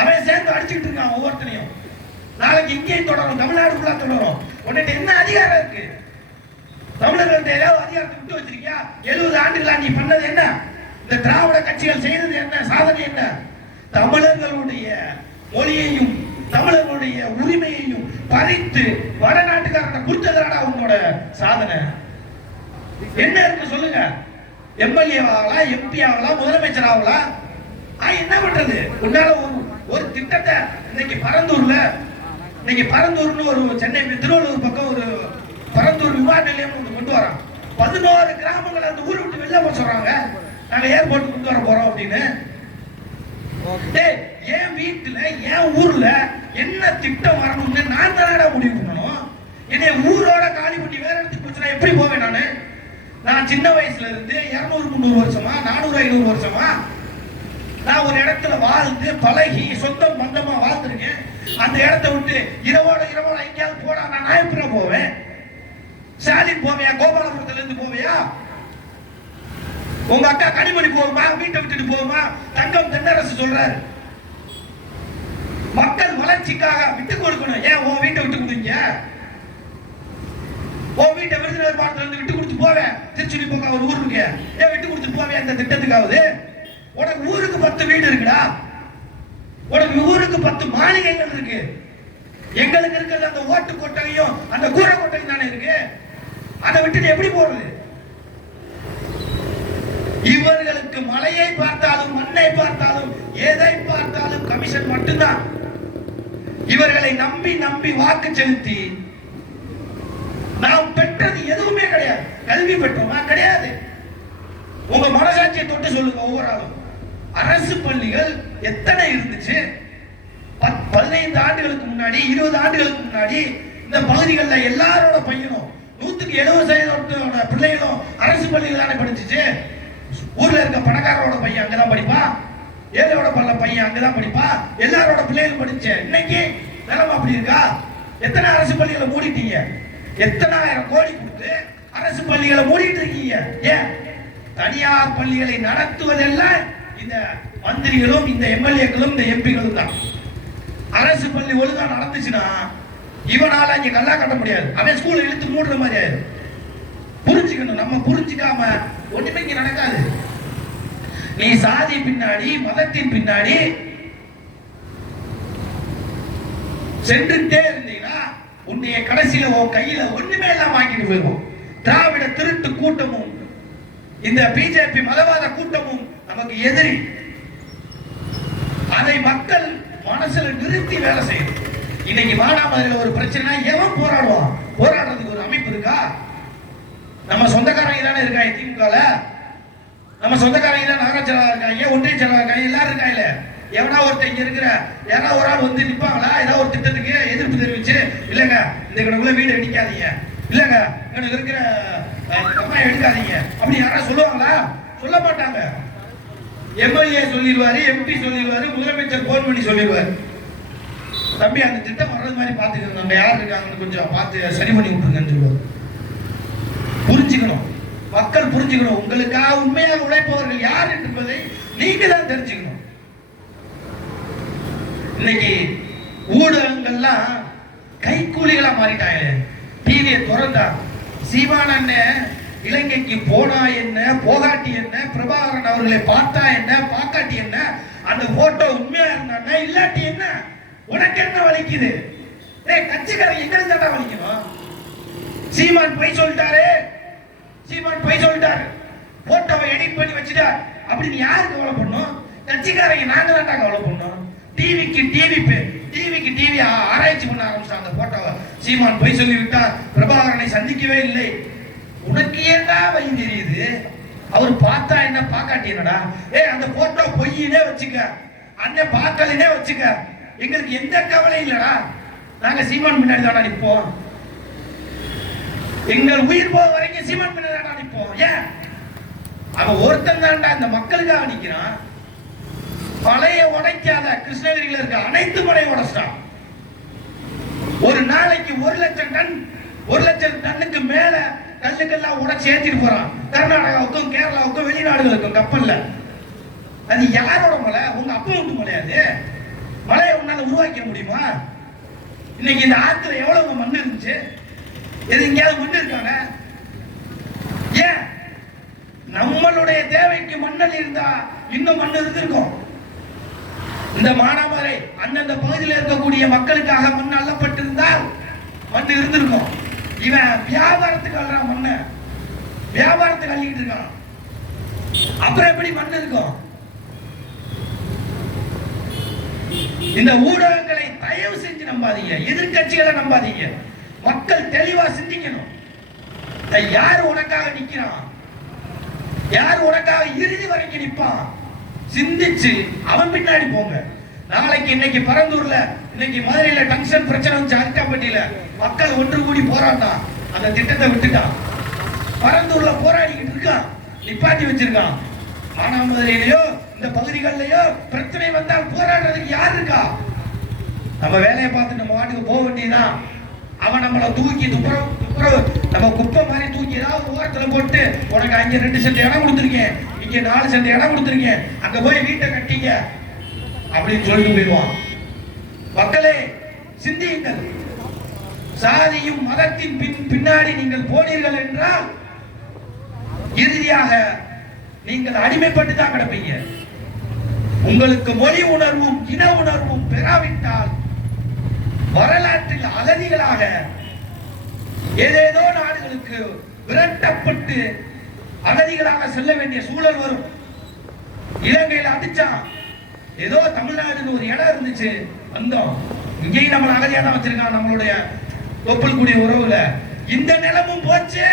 அவன் சேர்ந்து அடிச்சுட்டு இருக்கான் ஒவ்வொருத்தனையும். நாளைக்கு இங்கேயும் தொடரும், தமிழ்நாடு ஃபுல்லா தொடரும். உன்கிட்ட என்ன அதிகாரம் இருக்கு? தமிழர்கள்ட்ட ஏதாவது அதிகாரத்தை விட்டு வச்சிருக்கியா? 70 ஆண்டுகளா நீ பண்ணது என்ன? இந்த திராவிட கட்சிகள் செய்தது என்ன? சாதனை என்ன? தமிழர்களுடைய மொழியையும் தமிழர்களுடைய உரிமையையும் பறித்து வடநாட்டுக்காரனை கொடுத்ததுடா உங்களோட சாதனை. என்ன இருக்கு சொல்லுங்க? எம்எல்ஏ ஆகலாம், எம்பி ஆகலாம், முதலமைச்சர் ஆகலாம். என்ன பண்றது? உன்னால ஒரு திட்டத்தை இன்னைக்கு பரந்தூர்னு ஒரு சென்னை திருவள்ளூர் பக்கம் ஒரு பரந்தூர் விமான நிலையம் கொண்டு வரான். 11 கிராமங்களை அந்த ஊரை விட்டு வெளில போக சொல்றாங்க. நாங்க ஏர்போர்ட் கொண்டு வர போறோம் அப்படின்னு. என் வீட்டுல என் ஊர்ல என்ன திட்டம் வரணும்னு நான் தானடா முடிவு பண்ணணும். என்னை ஊரோட காலி பண்ணி வேற இடத்துக்கு போச்சுன்னா எப்படி போவேன் நானு? நான் சின்ன வயசுல இருந்து 200-300 வருஷமா 400-500 வருஷமா நான் ஒரு இடத்துல வாழ்ந்து பழகி சொந்தம் பந்தமா வாழ்ந்துருக்கேன். அந்த இடத்தை விட்டு இரவோட எங்கேயாவது போனா நான் எப்படி போவேன்? ஸ்டாலின் போவியா? கோபாலபுரத்துல இருந்து போவியா? உங்க அக்கா கனிமொழி போகுமா? வீட்டை விட்டுட்டு போகுமா? தங்கம் தென்னரசு சொல்றாரு, மக்கள் வளர்ச்சிக்காக விட்டு கொடுக்கணும். ஏன் உன் வீட்டை விட்டு கொடுங்க? உன் வீட்டை விருதுநகர் மாவட்டத்துல இருந்து விட்டு கொடுத்து போவேன். திருச்சி பக்கம் ஒரு ஊர் இருக்கு, ஏன் விட்டு கொடுத்து போவேன் அந்த திட்டத்துக்காவது? உனக்கு ஊருக்கு 10 வீடு இருக்குடா, உனக்கு ஊருக்கு 10 மாளிகைகள் இருக்கு. எங்களுக்கு இருக்கிறது அந்த ஓட்டு கொட்டையும் அந்த கூரை கொட்டையும் தானே இருக்கு. அதை விட்டுட்டு எப்படி போறது? இவர்களுக்கு மலையை பார்த்தாலும் மண்ணை பார்த்தாலும் எதை பார்த்தாலும் கமிஷன் மட்டும்தான். இவர்களை நம்பி வாக்கு செலுத்தி நாம் பெற்றது எதுவுமே கிடையாது. கல்வி பெற்றோமா? கிடையாது. உங்க மனசாட்சியை தொட்டு சொல்லுங்க. ஒவ்வொரு ஆளும் அரசு பள்ளிகள் எத்தனை இருந்துச்சு? 15 ஆண்டுகளுக்கு முன்னாடி, 20 ஆண்டுகளுக்கு முன்னாடி இந்த பகுதிகளில் எல்லாரோட பையனும் 170% பிள்ளைகளும் அரசு பள்ளிகள் தானே படிச்சுச்சு. ஊர்ல இருக்க பணக்காரோட பையன் அங்கதான் படிப்பான், ஏழையோட பையன் அங்கதான் படிப்பான், எல்லாரோட பிள்ளைகளும் படிச்சு. இன்னைக்கு நிலைமை அப்படி இருக்கா? எத்தனை அரசு பள்ளிகளை மூடிட்டீங்க? எத்தனை ஆயிரம் கோடி கொடுத்து அரசு பள்ளிகளை மூடிட்டு இருக்கீங்க. ஏன்? தனியார் பள்ளிகளை நடத்துவதெல்லாம் இந்த மந்திரிகளும் இந்த எம்எல்ஏக்களும் இந்த எம்பிகளும் தான். அரசு பள்ளி ஒழுங்கா நடந்துச்சுன்னா இவனால இங்க கல்லா கட்ட முடியாது. அவன் ஸ்கூல்ல இழுத்து மூடுற மாதிரி ஆயிடும். புரிஞ்சுக்கணும். நம்ம புரிஞ்சுக்காம ஒண்ணுமே இங்க நடக்காது. நீ சாதி பின்னாடி மதத்தின் பின்னாடி சென்றுட்டே இருந்தீங்கன்னா உன்னைய கடைசியில உன் கையில ஒண்ணுமே எல்லாம் வாங்கிட்டு போயிடும். திராவிட திருட்டு கூட்டமும் இந்த பிஜேபி மதவாத கூட்டமும் நமக்கு எதிரி. அதை மக்கள் மனசுல நிறுத்தி வேலை செய்யணும். இன்னைக்கு மானாமதுரையில் ஒரு பிரச்சனை, எவன் போராடுவான்? போராடுறதுக்கு ஒரு அமைப்பு இருக்கா? நம்ம சொந்தக்காரங்க தானே இருக்காங்க. திமுகல நம்ம சொந்தக்காரங்க தான் நகராட்சி இருக்காங்க, ஒன்றிய செயலாளர் இருக்காங்க, எல்லாரும் இருக்காங்க. எவனா ஒருத்தர் இங்க இருக்கிற யாரா ஒரு ஆள் வந்து நிப்பாங்களா? ஏதாவது ஒரு திட்டத்துக்கு எதிர்ப்பு தெரிவிச்சு, இல்லங்க இந்த கணக்குள்ள வீடு அடிக்காதீங்க, இல்லங்க எனக்கு இருக்கிற கம்மாய் எடுக்காதீங்க அப்படி யாரா சொல்லுவாங்களா? சொல்ல மாட்டாங்க. எம்எல்ஏ சொல்லிடுவாரு, எம்பி சொல்லிடுவாரு, முதலமைச்சர் போன் பண்ணி சொல்லிடுவாரு, தம்பி அந்த திட்டம் வர்றது மாதிரி பாத்துக்கணும், நம்ம யார் இருக்காங்கன்னு கொஞ்சம் பார்த்து சரி பண்ணி விட்டுருங்கன்னு சொல்லுவாரு. புரிஞ்சுக்கணும், மக்கள் புரிஞ்சுக்கணும். உங்களுக்காக உண்மையாக உழைப்பவர்கள் யார் என்பதை நீங்க தான் தெரிஞ்சுக்கணும். இன்னைக்கு ஊடகங்கள்லாம் கைக்கூலிகளா மாறிட்டாங்க. டிவியை திறந்தா சீமான் அண்ணன் இலங்கைக்கு போனா என்ன, போகாட்டி என்ன, பிரபாகரன் அவர்களை பார்த்தா என்ன, பாக்காட்டி என்ன, அந்த போட்டோ உண்மையா இருந்தா இல்லாட்டி என்ன, உனக்கு என்ன வலிக்குது? கட்சிக்காரங்க எங்களுக்கு தான் வலிக்கணும். சீமான் போய் சொல்லிட்டாரு, சீமான் போய் சொல்லிட்டாரு, போட்டோவை எடிட் பண்ணி வச்சுட்டா அப்படின்னு யாருக்கு கவலை பண்ணும்? கட்சிக்காரங்க நாங்க தான் கவலை பண்ணோம். டிவிக்கு டிவி ஆராய்ச்சி பண்ண ஆரம்பிச்சாங்க. போட்டோவை சீமான் போய் சொல்லிவிட்டா பிரபாகரனை சந்திக்கவே இல்லை. உனக்கு ஏன்டா வழி தெரியுது? அவர் பார்த்தா என்ன பாக்காட்டி என்னடா? அந்த போட்டோ பொய்யினே வச்சுக்க, அண்ணன் பார்க்கலினே வச்சுக்க, எங்களுக்கு எந்த கவலை இல்லடா. நாங்க சீமான் முன்னாடி தானே நிற்போம். எங்கள் உயிர் போக வரைக்கும் சீமான் முன்னாடி தானே நிற்போம். ஏன் அவன் ஒருத்தன் தான்டா இந்த மக்களுக்காக நிக்கிறான். பழைய உடைக்காத கிருஷ்ணகிரியில இருக்க அனைத்து மலையை உடைச்சிட்டான். ஒரு நாளைக்கு 1,00,000 டன்னுக்கு மேல கல்லுக்கெல்லாம் உடைச்சு ஏற்றிட்டு போறான். கர்நாடகாவுக்கும் கேரளாவுக்கும் வெளிநாடுகளுக்கும் கப்பல்ல. அது யாரோட மலை? உங்க அப்பா விட்டு மலையாது. மலையை உன்னால உருவாக்க முடியுமா? இன்னைக்கு இந்த ஆத்துல எவ்வளவு மண் இருந்துச்சு? எது எங்கேயாவது மண் இருக்காங்க? ஏன் நம்மளுடைய தேவைக்கு மண்ணல் இருந்தா இன்னும் மண் இருந்திருக்கும். இந்த மானாமதுரை அந்தந்த பகுதியில் இருக்கக்கூடிய மக்களுக்காக மண் அள்ளப்பட்டிருந்தால் மண் இருந்திருக்கும். இவன் வியாபாரத்துக்கு அள்ளுறான் மண்ண, வியாபாரத்துக்கு அள்ளிட்டு இருக்கான். அப்புறம் எப்படி மண் இருக்கும்? இந்த ஊடகங்களை தயவு செஞ்சு நம்பாதீங்க, எதிர்கட்சிகளை நம்பாதீங்க. மக்கள் தெளிவா சிந்திக்கணும். யார் உனக்காக நிக்கிறான், யார் உனக்காக இறுதி வரைக்கும் நிற்பான், சிந்திச்சு அவன் பின்னாடி போங்க. நாளைக்கு இன்னைக்கு பரந்தூர்ல, இன்னைக்கு மதுரையில டங்ஷன் பிரச்சனை வந்து அரிக்காப்பட்டியில மக்கள் ஒன்று கூடி போராட்டம், அந்த திட்டத்தை விட்டுட்டான். பரந்தூர்ல போராடிக்கிட்டு இருக்கான், நிப்பாட்டி வச்சிருக்கான். மானாமதுரையிலயோ இந்த பகுதிகளிலேயோ பிரச்சனை வந்தால் போராடுறதுக்கு யார் இருக்கா? நம்ம வேலையை பார்த்து நம்ம வாட்டுக்கு போக வேண்டியதான். அவன் நம்மளை தூக்கி துப்புரவு நம்ம குப்பை மாதிரி தூக்கி ஏதாவது ஓரத்துல போட்டு, உனக்கு அங்க 2 சென்ட் இடம் கொடுத்துருக்கேன், இங்க 4 சென்ட் இடம் கொடுத்துருக்கேன், அங்க போய் வீட்டை கட்டிங்க அப்படின்னு சொல்லிட்டு போயிடுவான். மக்களே சிந்தியுங்கள். சாதியும் மதத்தின் பின்னாடி நீங்கள் போனீர்கள் என்றால் இறுதியாக நீங்கள் அடிமைப்பட்டு தான் கிடப்பீங்க. உங்களுக்கு மொழி உணர்வும் இன உணர்வும் பெறாவிட்டால் வரலாற்றில் அகதிகளாக ஏதேதோ நாடுகளுக்கு விரட்டப்பட்டு அகதிகளாக செல்ல வேண்டிய சூழல் வரும். இலங்கையில் அடிச்சான், ஏதோ தமிழ்நாடுன்னு ஒரு இடம் இருந்துச்சு, வந்தோம். இங்கேயும் நம்மள அகதியா தான் வச்சிருக்கான் நம்மளுடைய தொப்புள் உறவுல. இந்த நிலமும் போச்சு,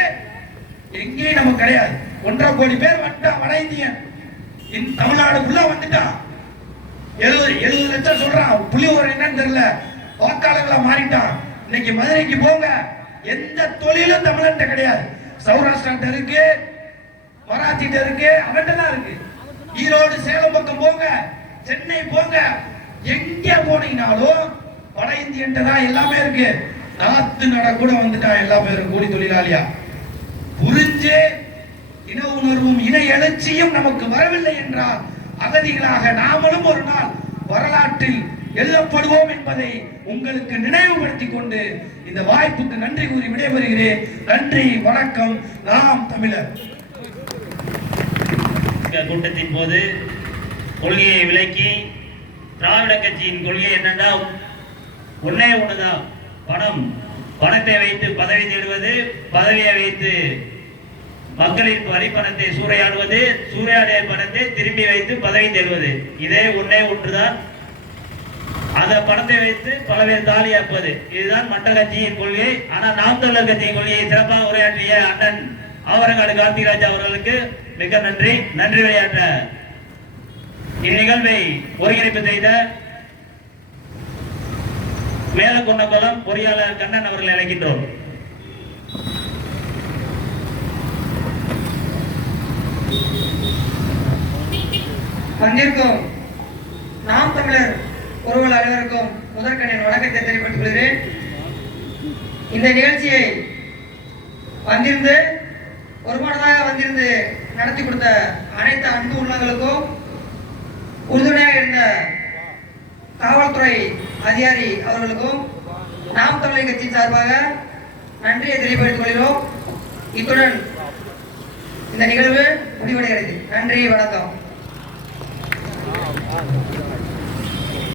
எங்கேயும் நமக்கு கிடையாது. 1.5 கோடி பேர் வந்துட்டான் வட இந்தியன். தமிழ்நாடுக்குள்ள வந்துட்டான். 70 லட்சம் சொல்றான். புலியூர் என்னன்னு தெரியல, வாக்காளர்களா மாறிட்டான். இன்னைக்கு மதுரைக்கு போங்க, எந்த தொழிலும் தமிழன்ட்ட கிடையாது. சௌராஷ்டிரா இருக்கு, மராத்திட்ட இருக்கு, அவன்டெல்லாம் இருக்கு. ஈரோடு சேலம் பக்கம் போங்க, சென்னை போங்க, எங்க போனீங்கனாலும் வட இந்தியன்ட்ட தான் எல்லாமே இருக்கு. நாத்து நட கூட வந்துட்டான் எல்லா பேரும் கூலி தொழிலாளியா. புரிஞ்சு இன உணர்வும் இன எழுச்சியும் நமக்கு வரவில்லை என்றால் அகதிகளாக நாமளும் ஒரு நாள் வரலாற்றில் எழுதப்படுவோம் என்பதை உங்களுக்கு நினைவுபடுத்திக் கொண்டு இந்த வாய்ப்புக்கு நன்றி கூறி விடைபெறுகிறேன். நன்றி, வணக்கம். நாம் தமிழர். கூட்டத்தின் போது கொள்கையை விளக்கி, திராவிட கட்சியின் கொள்கை என்னன்னா ஒன்னே ஒண்ணுதான், பணத்தை வைத்து பதவி தேடுவது, பதவியை வைத்து மக்களின் வரிப்பணத்தை சூறையாடுவது, சூறையாடிய பணத்தை திரும்பி வைத்து பதவி தேடுவது. இதே ஒன்னே ஒன்றுதான். அந்த பணத்தை வைத்து பல பேர் தாலியாப்பது, இதுதான் மற்ற கட்சியின் கொள்கை. ஆனா நாம் தமிழர் கட்சியின் கொள்கையை சிறப்பாக உரையாற்றிய அண்ணன் ஆவரங்காடு கார்த்திராஜ் அவர்களுக்கு மிக நன்றி. நன்றி விளையாட்ட இந்நிகழ்வை ஒருங்கிணைப்பு செய்த மேலக்கொண்டகுளம் பொறியாளர் கண்ணன் அவர்களை அழைக்கின்றோம். வந்திருக்கும் நாம் தமிழர் உறவுகள் அனைவருக்கும் முதற்கண்ணின் வணக்கத்தை தெரிவித்துக் கொள்கிறேன். இந்த நிகழ்ச்சியை ஒருமனதாக வந்திருந்து நடத்தி கொடுத்த அனைத்து அன்பு உள்ளங்களுக்கும், உறுதுணையாக இருந்த காவல்துறை அதிகாரி அவர்களுக்கும் நாம் தமிழர் கட்சியின் சார்பாக நன்றியை தெரிவித்துக் கொள்கிறோம். இத்துடன் இந்த நிகழ்வு முடிவடைகிறது. நன்றி, வணக்கம்.